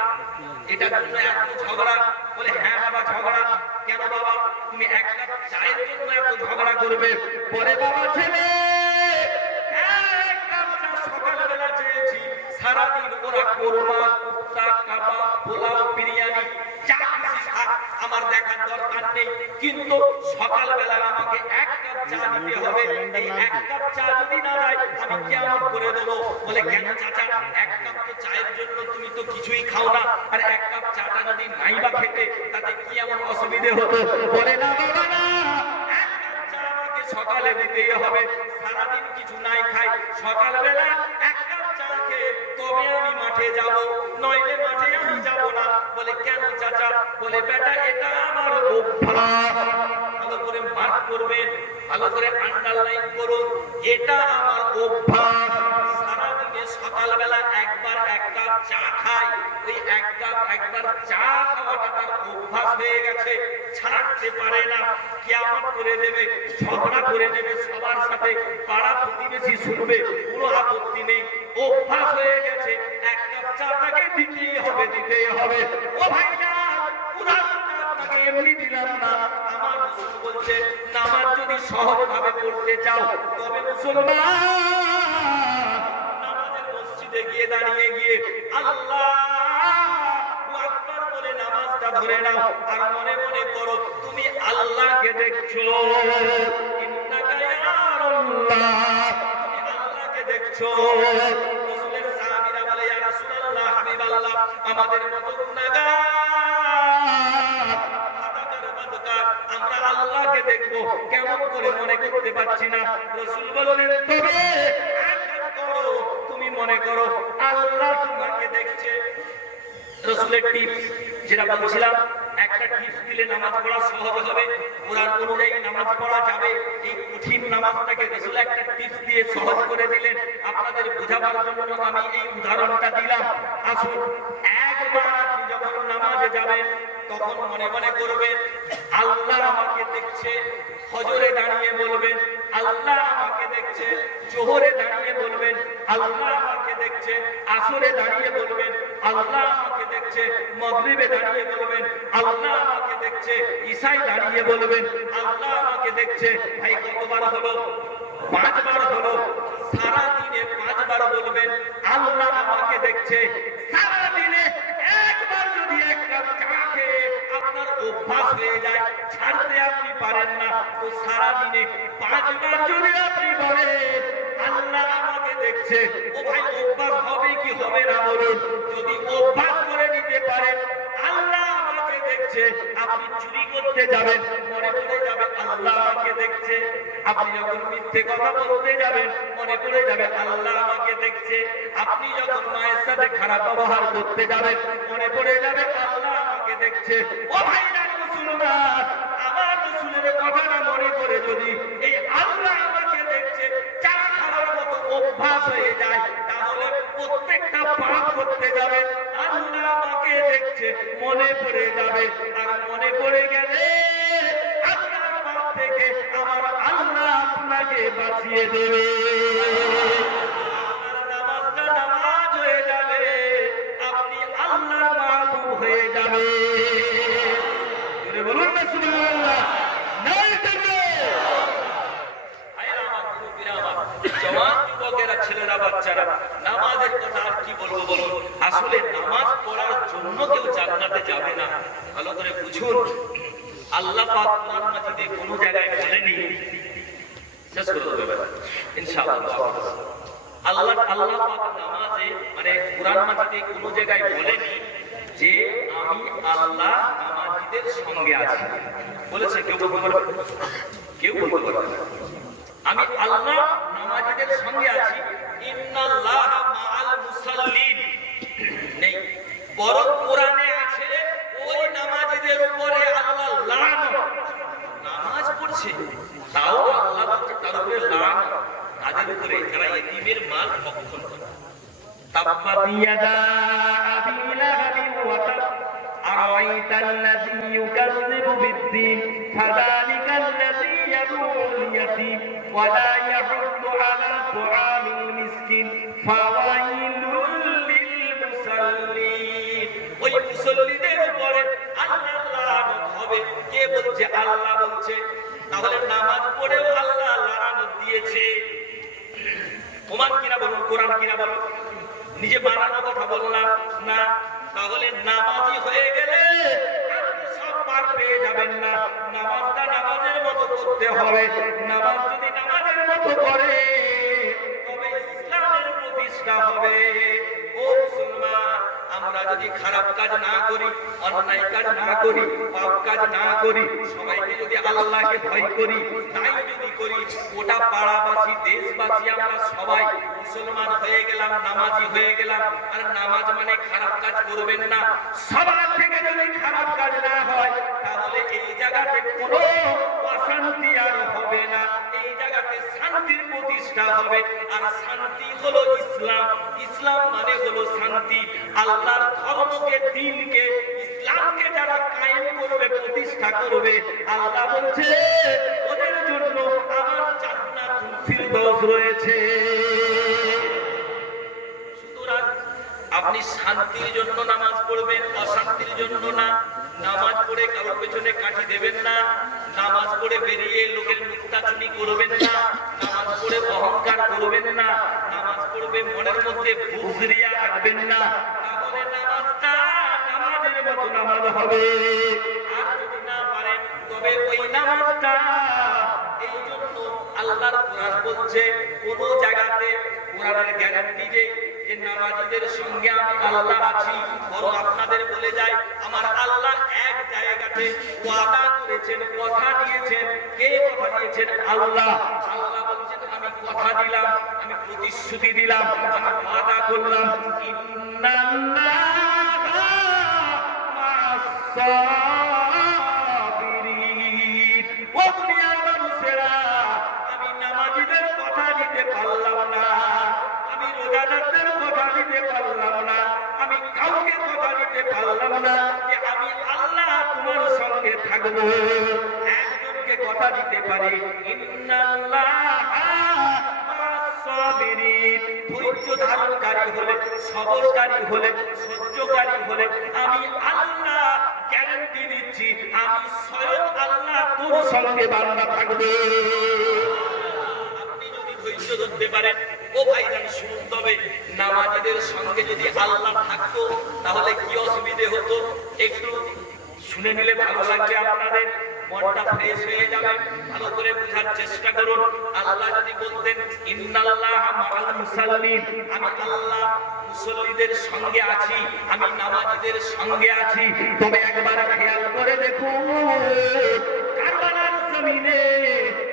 এটার জন্য এত ঝগড়া? বলে, হ্যাঁ বাবা ঝগড়া। কেন বাবা, তুমি এক কাপ চায়ের জন্য এত ঝগড়া করবে? বলে, বাবা ছেলে এক কাপ চা সকালবেলা চেয়েছি, সারাদিন ওরা কোরমা, কুফতা, কাবাব, পোলাও, বিরিয়ানি যা খুশি খাক, আমার দেখার দরকার নেই, কিন্তু সকালবেলা আমাকে এক কাপ চা দিতে হবে। এই এক কাপ চা যদি না দেয় আমি কিয়ামত করে দেবো। বলে, কেন চাচা, এক কাপ তো চায়ের জন্য তুমি তো কিছুই খাও না, আর এক কাপ চাটা যদি নাই বা খেতে তাতে কি এমন অসুবিধে হতো? বলে, না বাবা না, এক কাপ চা আমাকে সকালে দিতেই হবে, সারাদিন কিছু নাই খাই, সকালবেলা এক কাপ চা খেয়ে তবে আমি মাঠে যাব, নইলে মাঠে আমি যাব না। বলে, কেন চাচা? বলে, বেটা এটা আমার অভ্যাস। ভালো করে মার্ক করবেন, ভালো করে আন্ডারলাইন করুন, এটা আমার অভ্যাস। সারাদিনে সকালবেলা একবার এক কাপ চা খাই, ওই একবার চা খাওয়াটা তার অভ্যাস হয়ে গেছে, ছাড়তে পারে না। কিয়ামত করে দেবে, ঝগড়া করে দেবে সবার সাথে, পাড়া প্রতিবেশী শুনবে, কোনো আপত্তি নেই, অভ্যাস হয়ে গেছে, এক কাপ চা তাকে দিতেই হবে, দিতেই হবে। ও ভাইরা, উদাহরণটা আপনাকে এমনি দিলাম না, আমার রাসূল বলছে নামাজ যদি সহজভাবে পড়তে চাও তবে মুসলমান নামাজের মসজিদে গিয়ে দাঁড়িয়ে গিয়ে আল্লাহু আকবার বলে নামাজটা ধরে নাও, আর মনে মনে করো তুমি আল্লাহকে দেখছো, ইন্নাকা ইয়া আল্লাহ, তুমি আল্লাহকে দেখছো। রাসূলের সাহাবীরা বলে, ইয়া রাসূলুল্লাহ, হাবিবাল্লাহ, আমাদের মতো গুনাহগার আমরা আল্লাহকে দেখবো কেমন করে মনে করতে পারছি না। রাসূল বললেন, তবে এক কাজ করো, তুমি মনে করো আল্লাহ তোমাকে দেখছে। রাসূলের টিপস যেটা বলছিলাম, একটা টিপস দিলে নামাজ পড়া সহজ হবে, কোরআন অনুযায়ী নামাজ পড়া যাবে। এই কঠিন নামাজটাকে রাসূল একটা টিপস দিয়ে সহজ করে দিলেন। আপনাদের বোঝাবার জন্য আমি এই উদাহরণটা দিলাম। আসুন, একবার আপনি যখন নামাজে যাবেন তখন মনে মনে করবেন আল্লাহ আমাকে দেখছে। ফজরে দাঁড়িয়ে বলবেন আল্লাহ আমাকে দেখছে, জোহরে দাঁড়িয়ে বলবেন আল্লাহ আমাকে দেখছে, আসরে দাঁড়িয়ে বলবেন আল্লাহ আমাকে দেখছে, মাগরিবে দাঁড়িয়ে বলবেন আল্লাহ আমাকে দেখছে, ঈশায় দাঁড়িয়ে বলবেন আল্লাহ আমাকে দেখছে। ভাই কতবার হলো? 5 বার হলো। সারা দিনে 5 বার বলবেন আল্লাহ আমাকে দেখছে। সারা দিনে একবার যদি এক কাপ চা খেয়ে আপনার অভ্যাস হয়ে যায়, ছাড়তে আপনি পারেন না, তো সারা দিনে 5 বার যদি আপনি বলেন আল্লাহ আমাকে দেখছে, ও ভাই অভ্যাস হবে কি হবে না বলুন? যদি অভ্যাস করে নিতে পারেন আল্লাহ আমাকে দেখছে, আপনি চুরি করতে যাবেন মনে পড়ে যাবে আল্লাহ আমাকে দেখছে, আপনি যখন মিথ্যে কথা বলতে যাবেন মনে পড়ে যাবে আল্লাহ আমাকে দেখছে, আপনি যখন মায়ের সাথে খারাপ ব্যবহার করতে যাবেন মনে পড়ে যাবে আল্লাহ আমাকে দেখছে। ও ভাইরা মুসলমান, আমার রাসূলের কথাটা মনে করে যদি এই আল্লাহ আমাকে দেখছে চা খাওয়ার মতো অভ্যাস হয়ে যায়, তাহলে প্রত্যেকটা পাপ করতে যাবে আল্লাহ আমাকে দেখছে মনে পড়ে যাবে। আর মনে পড়ে গেলে আপনার পাপ থেকে আমার আল্লাহ আপনাকে বাঁচিয়ে দেবে। নামাজটা নামাজ হয়ে যাবে, আপনি আল্লাহর মাহবুব হয়ে যাবে। বলুন না সুবহানাল্লাহ, নাই তাকবীর। আয়ের আমার মুরব্বিরা, আমার জওয়ান যুবকেরা, ছেলেরা, বাচ্চারা, নামাজের কথা আর কি বলবো বলুন? আসলে নামাজ পড়ার জন্য কেউ জান্নাতে যাবে না। ভালো করে বুঝুন, আল্লাহ পাক কোরআন মাজিদে কোনো জায়গায় বলেনি শেষ করে দেবে ইনশাআল্লাহ। আল্লাহ আল্লাহ পাক নামাজে মানে কুরআন মাজিদে কোনো জায়গায় বলেনি যে আমি আল্লাহ নামাজীদের সঙ্গে আছি, বলেছে? কেউ বলতে পারবে? কেউ বলতে পারবে না। আমি আল্লাহ নামাজীদের সঙ্গে আছি, ইন্নাল্লাহা মাআল মুসাল্লিন নেই, বরং কোরআনে আছে ওই নামাজীদের উপরে আল্লাহ লানত। নামাজ পড়ছে তাও আল্লাহ তার উপরে লানত, তাদের উপরে যারা ইতিমের মাল ভক্ষণ করে। তাব্বাত ইয়াদা আবি লাহাবিন ওয়া তাব আরাআইতাল্লাযী ইউকাযযিবু বিদ্দীন ফাযালিকাল্লাযী ইয়াদুউল ইয়াতীম ওয়া লা ইয়াহুদ্দু আলা তুআমিল মিসকিন ফাওয়াইলুল লিল মুসাল্লিন। ওই মুসল্লিদের উপরে আল্লাহর লানত হবে। কে বলছে? আল্লাহ বলছে। তাহলে নামাজ পড়েও আল্লাহ লানত দিয়েছে। প্রমাণ কিনা বলুন, কোরআন কিনা বলুন? নিজে বানানো কথা বললাম না। তাহলে নামাজি হয়ে গেলে সব পার পেয়ে যাবেন না। নামাজটা নামাজের মতো করতে হবে। নামাজ যদি নামাজের মতো করে তবে ইসলামের প্রতিষ্ঠা হবে। ও মুসলমান, আমরা যদি খারাপ কাজ না করি, অন্যায় কাজ না করি, পাপ কাজ না করি, সবাইকে যদি আল্লাহকে ভয় করি, তাই যদি করি, গোটা পাড়াবাসী দেশবাসী আমরা সবাই মুসলমান হয়ে গেলাম, নামাজি হয়ে গেলাম। আর নামাজ মানে খারাপ কাজ করবেন না। সবার থেকে যদি খারাপ কাজ না হয় তাহলে এই জায়গাতে কোনো অশান্তি আর হবে না। এই জায়গাতে শান্তির প্রতিষ্ঠা হবে। আর শান্তি হলো ইসলাম। ইসলাম মানে হলো শান্তি। আল্লাহর ধর্মকে, দ্বীনকে, ইসলামকে যারা কায়েম করবে, প্রতিষ্ঠা করবে, আল্লাহ বলছে ওদের জন্য আমার জান্নাতুল ফিরদৌস রয়েছে। সুতরাং আপনি শান্তির জন্য নামাজ পড়বেন, অশান্তির জন্য না। নামাজ পড়ে কারো পেছনে কাঠি দেবেন না। নামাজ পড়ে বেরিয়ে লোকের নুক্তাচুনি করবেন না। নামাজ পড়ে অহংকার করবেন না। নামাজ পড়বে মনের মধ্যে বুঝরিয়া রাখবেন না। তাহলে নামাজটা নামাজের মতো নামাজ হবে। আর যদি না পারেন তবে ওই নামাজটা, এই জন্য আল্লাহর কোরআন বলছে কোন জায়গাতে কোরআনের গ্যারান্টি যে নামাজীদের সঙ্গে আমি আল্লাহ আছি, বরং আপনাদের বলে যায় আমার আল্লাহ এক জায়গাতে ওয়াদা করেছেন, কথা দিয়েছেন। কে কথা দিয়েছেন? আল্লাহ। আল্লাহ বলছেন আমি কথা দিলাম, আমি প্রতিশ্রুতি দিলাম, আমি ওয়াদা করলাম, ইন্নাল্লাহা মা'আস সাবিরিন। ও দুনিয়ার মানুষেরা, আমি নামাজীদের কথা দিতে পারলাম না, আমি রোজাদারদের কথা দিতে পারলাম না, আমি কাউকে কথা দিতে পারলাম না যে আমি আল্লাহ তোমার সঙ্গে থাকবো। একজনকে কথা দিতে পারি, ইন্নাল্লাহা মা'আস সাবিরিন। ধৈর্য ধারণকারী হলে, সবরকারী হলে, সহ্যকারী হলে আমি আল্লাহ গ্যারান্টি দিচ্ছি, আমি স্বয়ং আল্লাহ তোর সঙ্গে বান্দা থাকবে। আপনি যদি ধৈর্য ধরতে পারেন, ও ভাইজান শুনুন, তবে নামাজীদের সঙ্গে যদি আল্লাহ থাকতো তাহলে কি অসুবিধে হতো একটু শুনে নিলে ভালো লাগবে। আপনাদের মনটা ফ্রেশ হয়ে যাবে। ভালো করে বোঝার চেষ্টা করুন। আল্লাহ যদি বলতেন ইন্নাল্লাহা মা'আল মুসাল্লিন, আমি আল্লাহ মুসল্লিদের সঙ্গে আছি, আমি নামাজীদের সঙ্গে আছি, তবে একবার খেয়াল করে দেখুন কারবালার জমিনে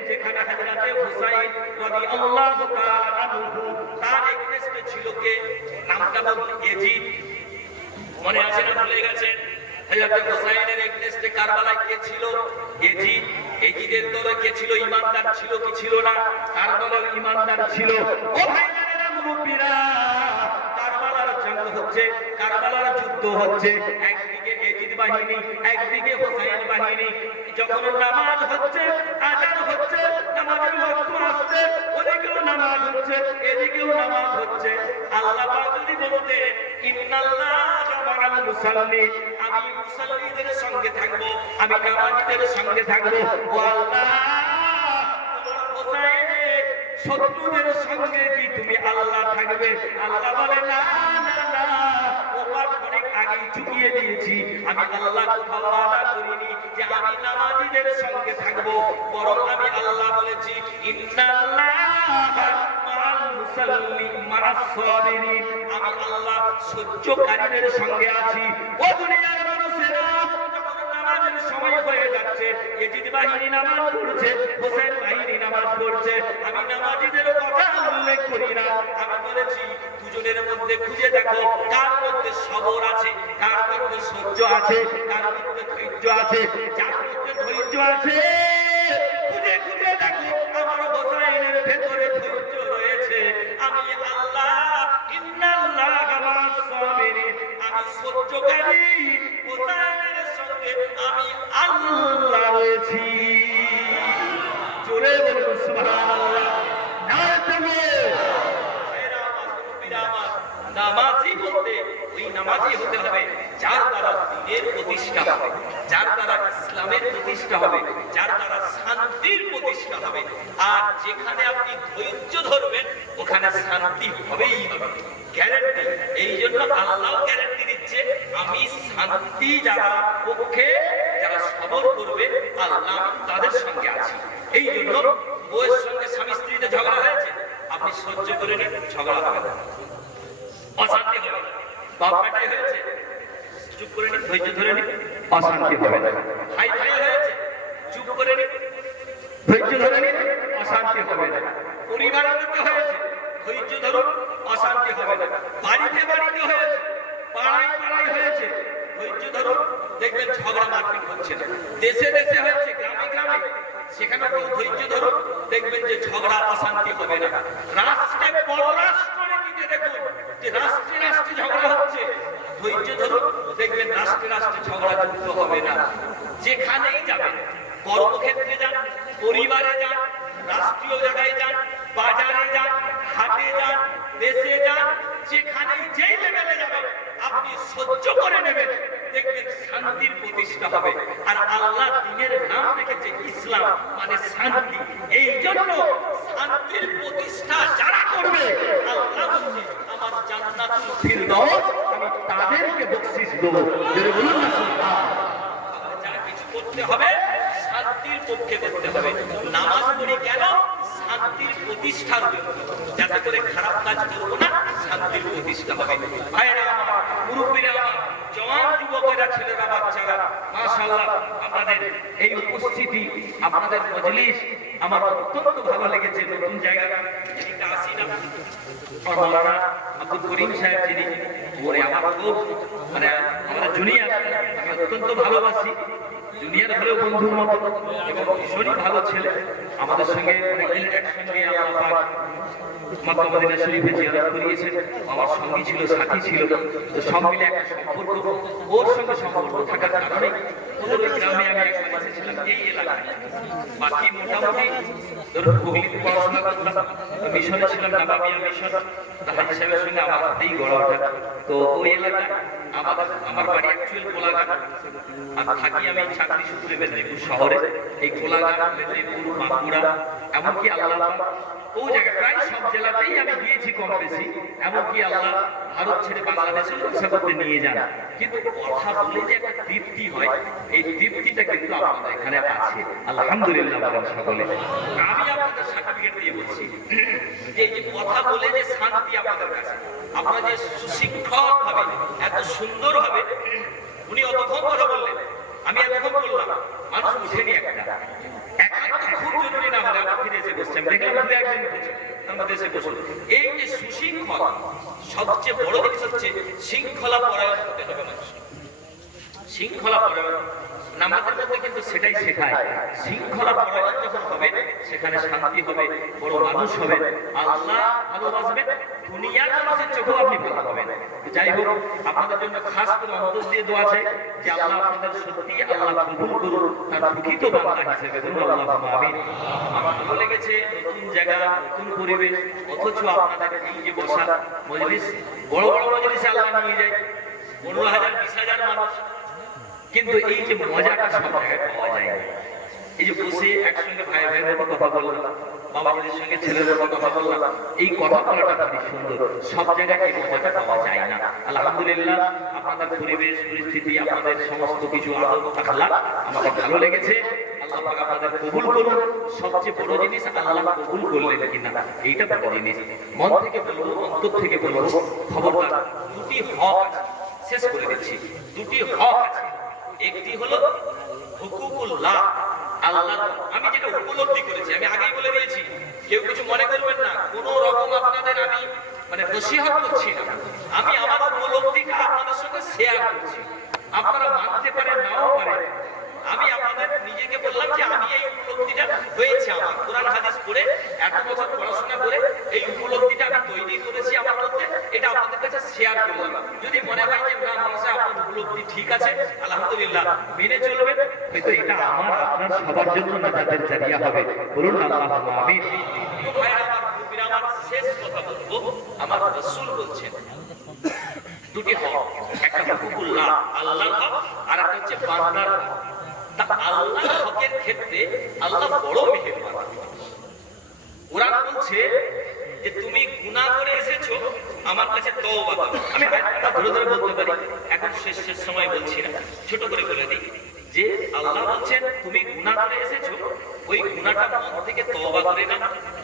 যেখানে হযরতে হুসাইন রাদিয়াল্লাহু তাআলা আনহু, তার এগনেস্টে ছিল কে? নামটা বলুন। ইয়াজিদ। মনে আছে না? ভুলে গেছেন? হযরতে হুসাইনের এগনেস্টে কারবালায় কে ছিল? ইয়াজিদ। ইয়াজিদের দলে কে ছিল? ঈমানদার ছিল কি ছিল না? তার দলের ঈমানদার ছিল। ও ভাইরা মুরব্বিরা, কারবালার জঙ্গ হচ্ছে, কারবালার যুদ্ধ হচ্ছে। একদিকে ইয়াজিদ বাহিনী, একদিকে হুসাইন বাহিনী। যখন নামাজ হচ্ছে, আযান হচ্ছে, নামাজের ওয়াক্ত আসছে, ওদিকেও নামাজ হচ্ছে, এদিকেও নামাজ হচ্ছে। আল্লাহ পাক যদি বলতেন ইন্নাল্লাহা মা'আল মুসাল্লিন, আমি মুসাল্লিদের সঙ্গে থাকবো, আমি নামাজীদের সঙ্গে থাকবো। ও আল্লাহ, তোমার হুসাইনের শত্রুদের সঙ্গে কি তুমি আল্লাহ থাকবে? আল্লাহ বলে না না না, ওপার অনেক আগেই চুকিয়ে দিয়েছি। আমি আল্লাহ কোথাও ওয়াদা করিনি যে আমি নামাজীদের সঙ্গে থাকবো, বরং আমি আল্লাহ বলেছি ইন্নাল্লাহা মা'আল মুসাল্লিন মা'আস সাবিরিন, আমি আল্লাহ সহ্যকারীদের সঙ্গে আছি। ও দুনিয়ার মানুষেরা, নামাজের সময় হয়ে যাচ্ছে, ইয়াজিদ বাহিনী নামাজ পড়ছে, হোসেন বাহিনী নামাজ পড়ছে, আমি নামাজীদের কথা উল্লেখ করি না। আমি বলেছি দুজনের মধ্যে খুঁজে দেখো কার মধ্যে সবর আছে, কার মধ্যে সহ্য আছে, কার মধ্যে ধৈর্য আছে। যার মধ্যে ধৈর্য আছে খুঁজে খুঁজে দেখো আমার হোসেনের ভেতরে ধৈর্য রয়েছে। আমি আল্লাহ ইন্নাল্লাহা মা'আস সাবিরিন, আমি সহ্যকারী, হোসেনের সঙ্গে আমি আল্লাহ রয়েছি। জোরে বলুন সুবহানাল্লাহ। নামাজি বলতে ওই নামাজি হতে হবে যার দ্বারা দ্বীনের প্রতিষ্ঠা হবে, যার দ্বারা ইসলামের প্রতিষ্ঠা হবে, যার দ্বারা শান্তির প্রতিষ্ঠা হবে। আর যেখানে আপনি ধৈর্য ধরবেন ওখানে শান্তি হবেই হবে, গ্যারান্টি। এই জন্য আল্লাহ গ্যারান্টি দিচ্ছে আমি শান্তি যারা পক্ষে, যারা সবর করবে আল্লাহ তাদের সঙ্গে আছি। এই জন্য বউয়ের সঙ্গে স্বামী স্ত্রীতে ঝগড়া হয়েছে, আপনি সহ্য করে নিন, ঝগড়া হবে না, অশান্তি হবে না। বাপ বেটাই হয়েছে, চুপ করে নিন, ধৈর্য ধরে নিন, অশান্তি হবে না। ভাই ভাই হয়েছে, চুপ করে নিন, ধৈর্য ধরে নিন, অশান্তি হবে না। পরিবারের মধ্যে হয়েছে, ধৈর্য ধরুন, অশান্তি হবে না। বাড়িতে বাড়িতে হয়েছে, পাড়ায় পাড়ায় হয়েছে, ধৈর্য ধরুন, দেখবেন ঝগড়া মারপিট হচ্ছে না। দেশে দেশে হয়েছে, গ্রামে গ্রামে, সেখানে কেউ ধৈর্য ধরুন, দেখবেন যে ঝগড়া অশান্তি হবে না। রাষ্ট্রে পররাষ্ট্র নীতিতে দেখুন যে রাষ্ট্রে রাষ্ট্রে ঝগড়া হচ্ছে, ধৈর্য ধরুন, দেখবেন রাষ্ট্রে রাষ্ট্রে ঝগড়া যুক্ত হবে না। যেখানেই যাবেন, কর্মক্ষেত্রে যান, পরিবারে যান, রাষ্ট্রীয় জায়গায় যান, বাজারে যান, হাটে যান, দেশে যান, যেখানেই যেই লেভেলে যাবেন আপনি সহ্য করে নেবেন, দেখবেন শান্তির প্রতিষ্ঠা হবে। আর আল্লাহ দ্বীনের নাম রেখেছে ইসলাম, মানে শান্তি। এই জন্য শান্তির প্রতিষ্ঠা যারা করবে আল্লাহ বলছে আমার জান্নাতুল ফিরদাউস আমি তাদেরকে বকশিশ দেব। বলুন না সুবহানাল্লাহ। যা কিছু করতে হবে শান্তির পক্ষে করতে হবে। নামাজ পড়ি কেন? শান্তির প্রতিষ্ঠার জন্য, যাতে করে খারাপ কাজ করবো না, শান্তির প্রতিষ্ঠা হবে। ভাইরা আমার, মুরব্বীরা আমার, জওয়ান যুবকেরা, ছেলেরা, বাচ্চারা, মাশাআল্লাহ আপনাদের এই উপস্থিতি, আপনাদের মজলিস আমার অত্যন্ত ভালো লেগেছে। নতুন জায়গা এদিকটা আসি না, মাওলানা আব্দুল করিম সাহেব যিনি, ওরে আমার খুব মানে আমাদের জুনিয়র, আমি অত্যন্ত ভালোবাসি। জুনিয়র হলেও বন্ধুর মতো এবং ভীষণই ভালো ছেলে। আমাদের সঙ্গে অনেকদিন একসঙ্গে আল্লাহ পাক মক্কা মদিনা শরীফে জিয়ারত করিয়েছেন। আমার সঙ্গী ছিল, সাথী ছিল, তো সব মিলে একটা সম্পর্ক, ওর সঙ্গে সম্পর্ক থাকার কারণে ওদের ওই গ্রামে আমি একবার এসেছিলাম, এই এলাকায়। বাকি মোটামুটি ধরুন হুগলিতে পড়াশোনা করলাম, মিশনে ছিলাম, নাবাবিয়া মিশন, হাজি সাহেবের সঙ্গে আমার হাতেই গড়া ওঠা। তো ওই এলাকায় আমার বাড়ি অ্যাকচুয়াল কোলাঘাট, আর থাকি আমি চাকরি সূত্রে মেদিনীপুর শহরে। এই কোলাঘাট, মেদিনীপুর, বাঁকুড়া, এমনকি আল্লাহ ও জায়গায় প্রায় সব জেলাতেই আমি গিয়েছি কম বেশি। এমনকি আল্লাহ ভারত ছেড়ে বাংলাদেশেও ব্যবসা করতে নিয়ে যান। কিন্তু কথা বলে যে একটা তৃপ্তি হয়, এই তৃপ্তিটা কিন্তু আমাদের এখানে আছে, আলহামদুলিল্লাহ বলেন সকলে। আমি আপনাদের সার্টিফিকেট দিয়ে বলছি যে এই যে কথা বলে যে শান্তি আপনাদের কাছে, আপনারা যে সুশিক্ষক ভাবে, এত সুন্দর ভাবে উনি অতক্ষণ কথা বললেন, আমি এতক্ষণ বললাম, মানুষ বুঝেনি একটা খুব জরুরি না হলে আবার ফিরে এসে বসছে। আমি দেখলাম দু একজন বলছে আমাদের এসে বসল। এই যে সুশৃঙ্খল, সবচেয়ে বড় জিনিস হচ্ছে শৃঙ্খলা পরায়ণ হতে হবে মানুষ। শৃঙ্খলা পরায়ণ নামাজের মধ্যে কিন্তু সেটাই শেখায়। শৃঙ্খলা পরায়ণ যখন হবে সেখানে শান্তি হবে, বড় মানুষ হবে, আল্লাহ ভালোবাসবেন, দুনিয়ার মানুষের চোখেও আপনি ভালো হবেন। যাই হোক, আপনাদের জন্য খাস করে অন্তর দিয়ে দোয়া চাই যে আল্লাহ আপনাদের সত্যি আল্লাহ কবুল করুন তার প্রকৃত বান্দা হিসেবে। আল্লাহুম্মা আমিন। আমার ভালো লেগেছে, নতুন জায়গা, নতুন পরিবেশ, অথচ আপনাদের এই যে বসা মজলিস, বড় বড় মজলিসে আল্লাহ নিয়ে যায় 15,000 20,000 মানুষ, কিন্তু এই যে মজাটা সব জায়গায় পাওয়া যায়। এই যে বসে একসঙ্গে ভাই ভাইয়ের মতো কথা বললাম, বাবাজিদের সঙ্গে ছেলের মতো কথা বললাম, এই কথা বলাটা খুবই সুন্দর। সব জায়গায় এই মজাটা পাওয়া যায় না। আলহামদুলিল্লাহ, আপনাদের পরিবেশ পরিস্থিতি, আপনাদের সমস্ত কিছু আদব আখলাক আমাদের ভালো লেগেছে। আল্লাহ পাক আপনাদের কবুল করুন। সবচেয়ে বড় জিনিস আল্লাহ কবুল করলেন কিনা, এইটা বড় জিনিস। মন থেকে বলবো, অন্তর থেকে বলবো, খবরদার দুটি হক আছে, শেষ করে দিচ্ছি। দুটি হক আছে। একটি হলো হুকুকুল্লাহ, আল্লাহ। আমি যেটা উপলব্ধি করেছি, আমি আগেই বলে দিয়েছি, কেউ কিছু মনে করবেন না, কোন রকম আপনাদের আমি নসিহত করছি না। আমি আমার উপলব্ধিটা আপনাদের সঙ্গে শেয়ার করছি। আপনারা মানতে পারেন, নাও পারেন। আমি আপনাদের নিজেকে বললাম যে আমি এই উপলব্ধিটা হয়েছে আমার, কোরআন হাদিস পড়ে এত বছর পড়াশোনা করে এই উপলব্ধিটা আমি তৈরি করেছি আমার মধ্যে, এটা আপনাদের কাছে শেয়ার করলাম। যদি মনে হয় যে না মানুষের আপনার উপলব্ধি ঠিক আছে, আলহামদুলিল্লাহ মেনে চলবেন, হয়তো এটা আমার আপনার সবার জন্য নাজাতের জারিয়া হবে। বলুন আল্লাহুম্মা আমিন। তো ভাইরা আমার, মুরব্বিরা আমার, শেষ কথা বলবো, আমার রাসূল বলছেন দুটি হক, একটা হুকুকুল্লাহ আল্লাহর হক, আর একটা হচ্ছে বান্দার হক। তা আল্লাহর হকের ক্ষেত্রে আল্লাহ বড় মেহেরবান। কোরআন বলছে যে তুমি গুনাহ করে এসেছো, আমার কাছে তওবা করো। আমি আয়াতটা ধরে ধরে বলতে পারি, এখন শেষ সময় বলছি না, ছোট করে বলে দিই যে আল্লাহ বলছেন তুমি গুনাহ করে এসেছো, ওই গুনাহটা মন থেকে তওবা করে না।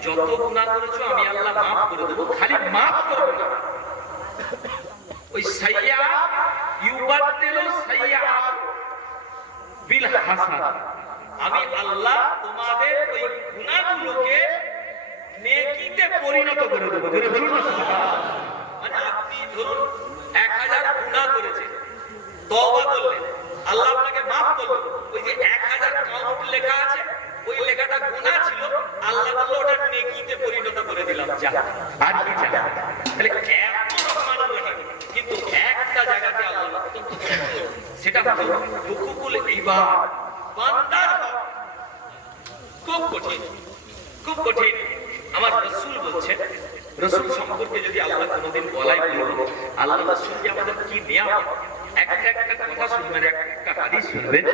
যত গুনাহ করেছো আমি আল্লাহ মাফ করে দেব, খালি মাফ করব না। ওই সাইয়্যাত ইউবাদদিলু সাইয়্যাত বিল হাসানাত, আমি আল্লাহ তোমাদের ওই গুনাহগুলোকে নেকিতে পরিণত করে দেব। জোরে বলুন না সুবহানাল্লাহ। মানে আপনি ধরুন 1000 গুনাহ করেছেন, তওবা করলেন, আল্লাহ আপনাকে maaf করলো। ওই যে 1000 কাউন্ট লেখা আছে, ওই লেখাটা গুনাহ ছিল, আল্লাহ বলল ওটা নেকিতে পরিণত করে দিলাম। যা আর কি চাই? তাহলে এত রহমান রহিম, কিন্তু একটা জায়গাতে আল্লাহ অত্যন্ত কঠোর, সেটা হলো হুকুকুল ইবাদ, বান্দার হক। খুব কঠিন, খুব কঠিন। আমার রাসূল বলছেন, রাসূল সম্পর্কে যদি আল্লাহ কোনোদিন বলাই বলবো, আল্লাহ রাসূল যে আমাদের কি নিয়ামত, একটা কথা শুনবেন, একটা হাদিস শুনবেন,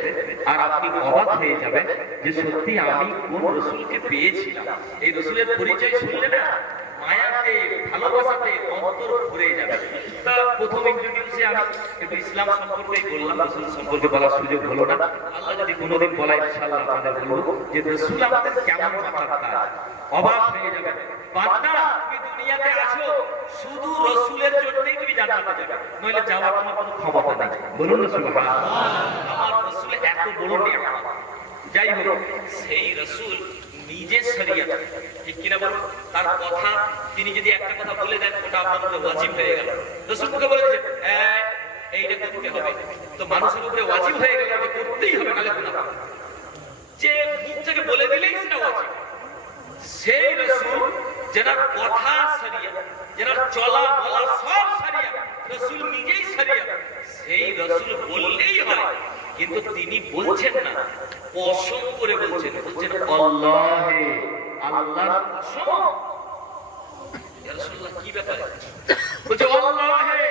আর আপনি অবাক হয়ে যাবেন যে সত্যি আমি কোন রাসূলকে পেয়েছিলাম। এই রাসূলের পরিচয় শুনলে না, মায়াতে, ভালোবাসাতে অন্তর ভরে যাবে। তা প্রথম ইন্ট্রোডিউসে আমি একটু ইসলাম সম্পর্কেই বললাম, রাসূল সম্পর্কে বলার সুযোগ হলো না। আল্লাহ যদি কোনোদিন বলায় ইনশাআল্লাহ আপনাদের বলবো যে রাসূল আমাদের কেমন মাথার তাজ, অবাক হয়ে যাবেন। বান্দা, তুমি দুনিয়াতে আছো শুধু রাসূলের জন্যই তুমি জান্নাতে যাবে, নইলে যাওয়ার তোমার কোনো ক্ষমতা নাই। বলুন না সুবহানাল্লাহ। আমার রাসূল এত বড় নিয়ামত। যাই হোক, সেই রাসূল নিজে শরীয়ত, ঠিক কিনা বলুন, তার কথা তিনি যদি একটা কথা বলে দেন, ওটা আপনার উপরে ওয়াজিব হয়ে গেল। রাসূল মুখে বলে দিয়েছেন এইটা করতে হবে, তো মানুষের উপরে ওয়াজিব হয়ে গেল, যে করতেই হবে, নালে গুনাহ। যে মুখ থেকে বলে দিলেই সেটা ওয়াজিব। সেই রাসূল যার কথা শরীয়ত, যার চলা বলা সব শরীয়ত, রাসূল নিজেই শরীয়ত, সেই রাসূল বললেই হয়। কিন্তু তিনি বলছেন না, কসম করে বলছেন, বলছেন আল্লাহে, আল্লাহর কসম। ইয়া রাসূলুল্লাহ, কি ব্যাপার? বলছে আল্লাহে,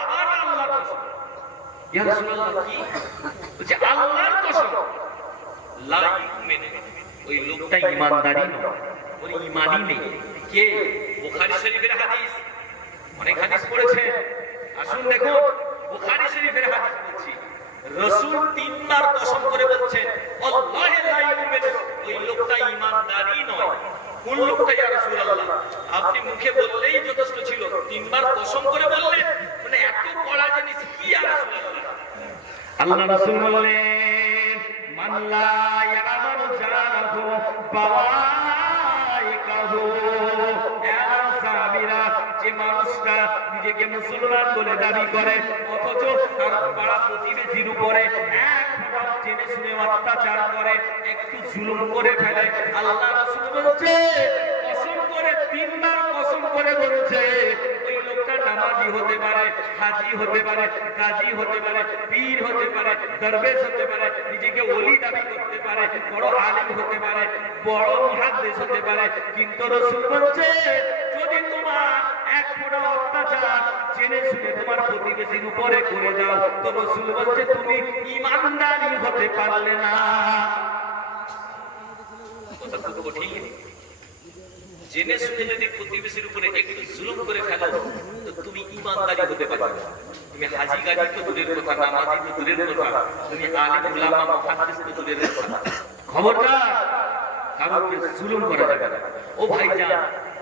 আবার আল্লাহর কসম। ইয়া রাসূলুল্লাহ, কি? বলছে আল্লাহর কসম। লা ইউমিনু, ওই লোকটা ঈমানদারই নয়, ওর ঈমানই নেই। কে? বুখারী শরীফের হাদিস, অনেক হাদিস পড়েছেন, আসুন দেখুন, বুখারী শরীফের হাদিস বলছি। রাসূল তিনবার কসম করে বলছেন আল্লাহে লা ইউমিনু, ওই লোকটা ঈমানদারই নয়। কোন লোকটা ইয়া রাসূলুল্লাহ? আপনি মুখে বললেই যথেষ্ট ছিল, তিনবার কসম করে বললেন, মানে এত কড়া জিনিস কি ইয়া রাসূলুল্লাহ? আল্লাহ রাসূল বললেন মান লা ইয়ামানু জারাহু বাওয়াইকাহু, যে মানুষটা নিজেকে মুসলমান বলে দাবি করে, অথচ তার পাড়া প্রতিবেশীর উপরে এক ফোঁটা জেনে শুনে অত্যাচার করে, একটু জুলুম করে ফেলে, আল্লাহ রাসূল বলছে, কসম করে তিনবার কসম করে বলছে, ওই লোকটা নামাজি হতে পারে, হাজী হতে পারে, গাজী হতে পারে, পীর হতে পারে, দরবেশ হতে পারে, নিজেকে ওলি দাবি করতে পারে, বড় আলিম হতে পারে, বড় মুহাদ্দিস হতে পারে, কিন্তু রাসূল বলছে যদি তোমার এক ফোঁটা অত্যাচার জেনে শুনে তোমার প্রতিবেশীর উপরে করে দাও, তো রাসূল বলছে তুমি ঈমানদারই হতে পারলে না। কঠিন। জেনে শুনে যদি প্রতিবেশীর উপরে একটু জুলুম করে ফেলো তো তুমি ইমানদারি হতে পারবে না। তুমি হাজি গাজি তো দূরের কথা, নামাজি তো দূরের কথা, তুমি আলেম উলামা মুহাদ্দিস তো দূরের কথা। খবরদার কাউকে জুলুম করা যাবে না। ও ভাইজান,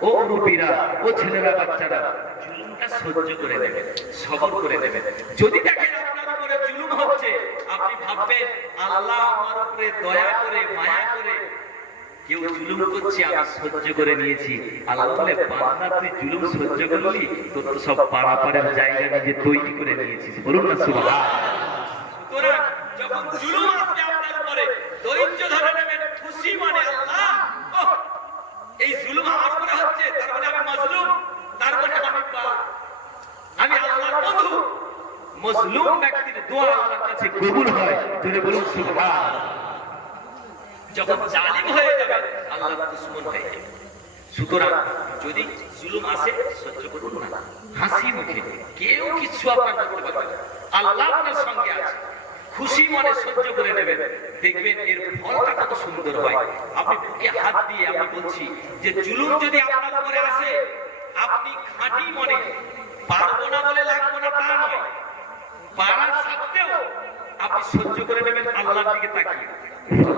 ও মুরব্বীরা, ও ছেলেরা, বাচ্চারা, জুলুমটা সহ্য করে নেবেন, সবর করে নেবেন। যদি দেখেন আপনার উপরে জুলুম হচ্ছে, আপনি ভাববেন আল্লাহ আমার উপরে দয়া করে, মায়া করে কেউ জুলুম করছে, আমি সহ্য করে নিয়েছি। আল্লাহ বলে, বান্দা তুই জুলুম সহ্য করলি, তোর তো সব পারাপারের জায়গা নিজে তৈরি করে নিয়েছিস। বলুন না সুবহান। সুতরাং যখন জুলুম আসবে আপনার উপরে, ধৈর্য ধরে নেবেন। খুশি মানে আল্লাহ, এই জুলুম আমার উপরে হচ্ছে, তার মানে আমি মাজলুম, তার মানে আমি আল্লাহর বন্ধু। মজলুম ব্যক্তির দোয়া আল্লাহর কাছে কবুল হয়। জোরে বলুন সুবহান। যখন জালিম হয়ে যাবে, আল্লাহর দুশমন হয়ে যাবে। সুতরাং যদি জুলুম আসে, সহ্য করুন না, হাসি মুখে। কেউ কিছু আপনার করতে পারবে না, আল্লাহ আপনার সঙ্গে আছে। খুশি মনে সহ্য করে নেবেন, দেখবেন এর ফলটা কত সুন্দর হয়। আপনি বুকে হাত দিয়ে আমি বলছি যে জুলুম যদি আপনার উপরে আসে, আপনি খাঁটি মনে, পারবো না বলে লাগবো না তা নয়, পারা সত্ত্বেও আপনি সহ্য করে নেবেন আল্লাহর দিকে তাকিয়ে।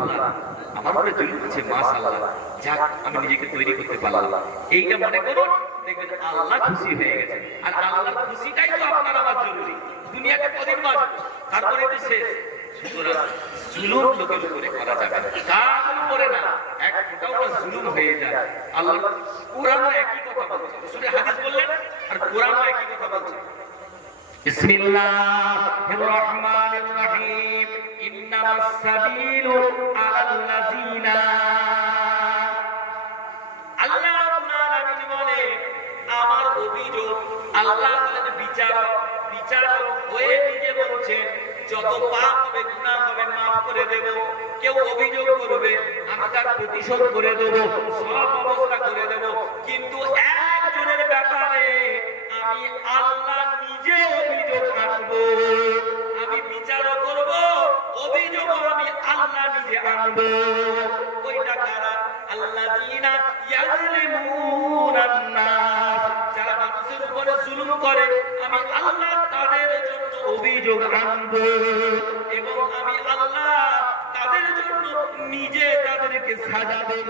আল্লাহ আমার উপরে জুলুম হচ্ছে, মাশাআল্লাহ, যাক আমি নিজেকে তৈরি করতে পারলাম, এইটা মনে করুন, দেখবেন আল্লাহ খুশি হয়ে গেছে। আর আল্লাহর খুশিটাই তো আপনার আমার জরুরি। দুনিয়াতে কদিন বাঁচবো, তারপরে তো শেষ। সুতরাং জুলুম লোকের উপরে করা যাবে না, কার উপরে না, এক ফোঁটাও না জুলুম হয়ে যায়। আল্লাহ কোরআনও একই কথা বলছে, রাসূলের হাদিস বললেন আর কোরআনও একই কথা বলছে। বিসমিল্লাহির রহমানির রহিম। ইন্নামাস সাবিলু আলাল্লাযিনা, আল্লাহ রাব্বুল আলামিন বলে, আমার অভিযোগ, আল্লাহ বলেন বিচারক, বিচারক হয়ে নিজে বলছেন যত পাপ হবে, গুনাহ হবে, maaf করে দেব। কেউ অভিযোগ করবে, আমি তার প্রতিশোধ করে দেব, সব ব্যবস্থা করে দেব। কিন্তু একজনের ব্যাপারে আমি আল্লাহ নিজে অভিযোগ আনব, আমি বিচারও করব, অভিযোগ আমি আল্লাহ নিজে আনব। ওইটা কারা? আল্লাযীনা ইয়াযলিমুনান নাস, যারা মানুষের উপরে জুলুম করে, আমি আল্লাহ তাদের জন্য অভিযোগ আনব এবং আমি আল্লাহ তাদের জন্য নিজে তাদেরকে সাজা দেব।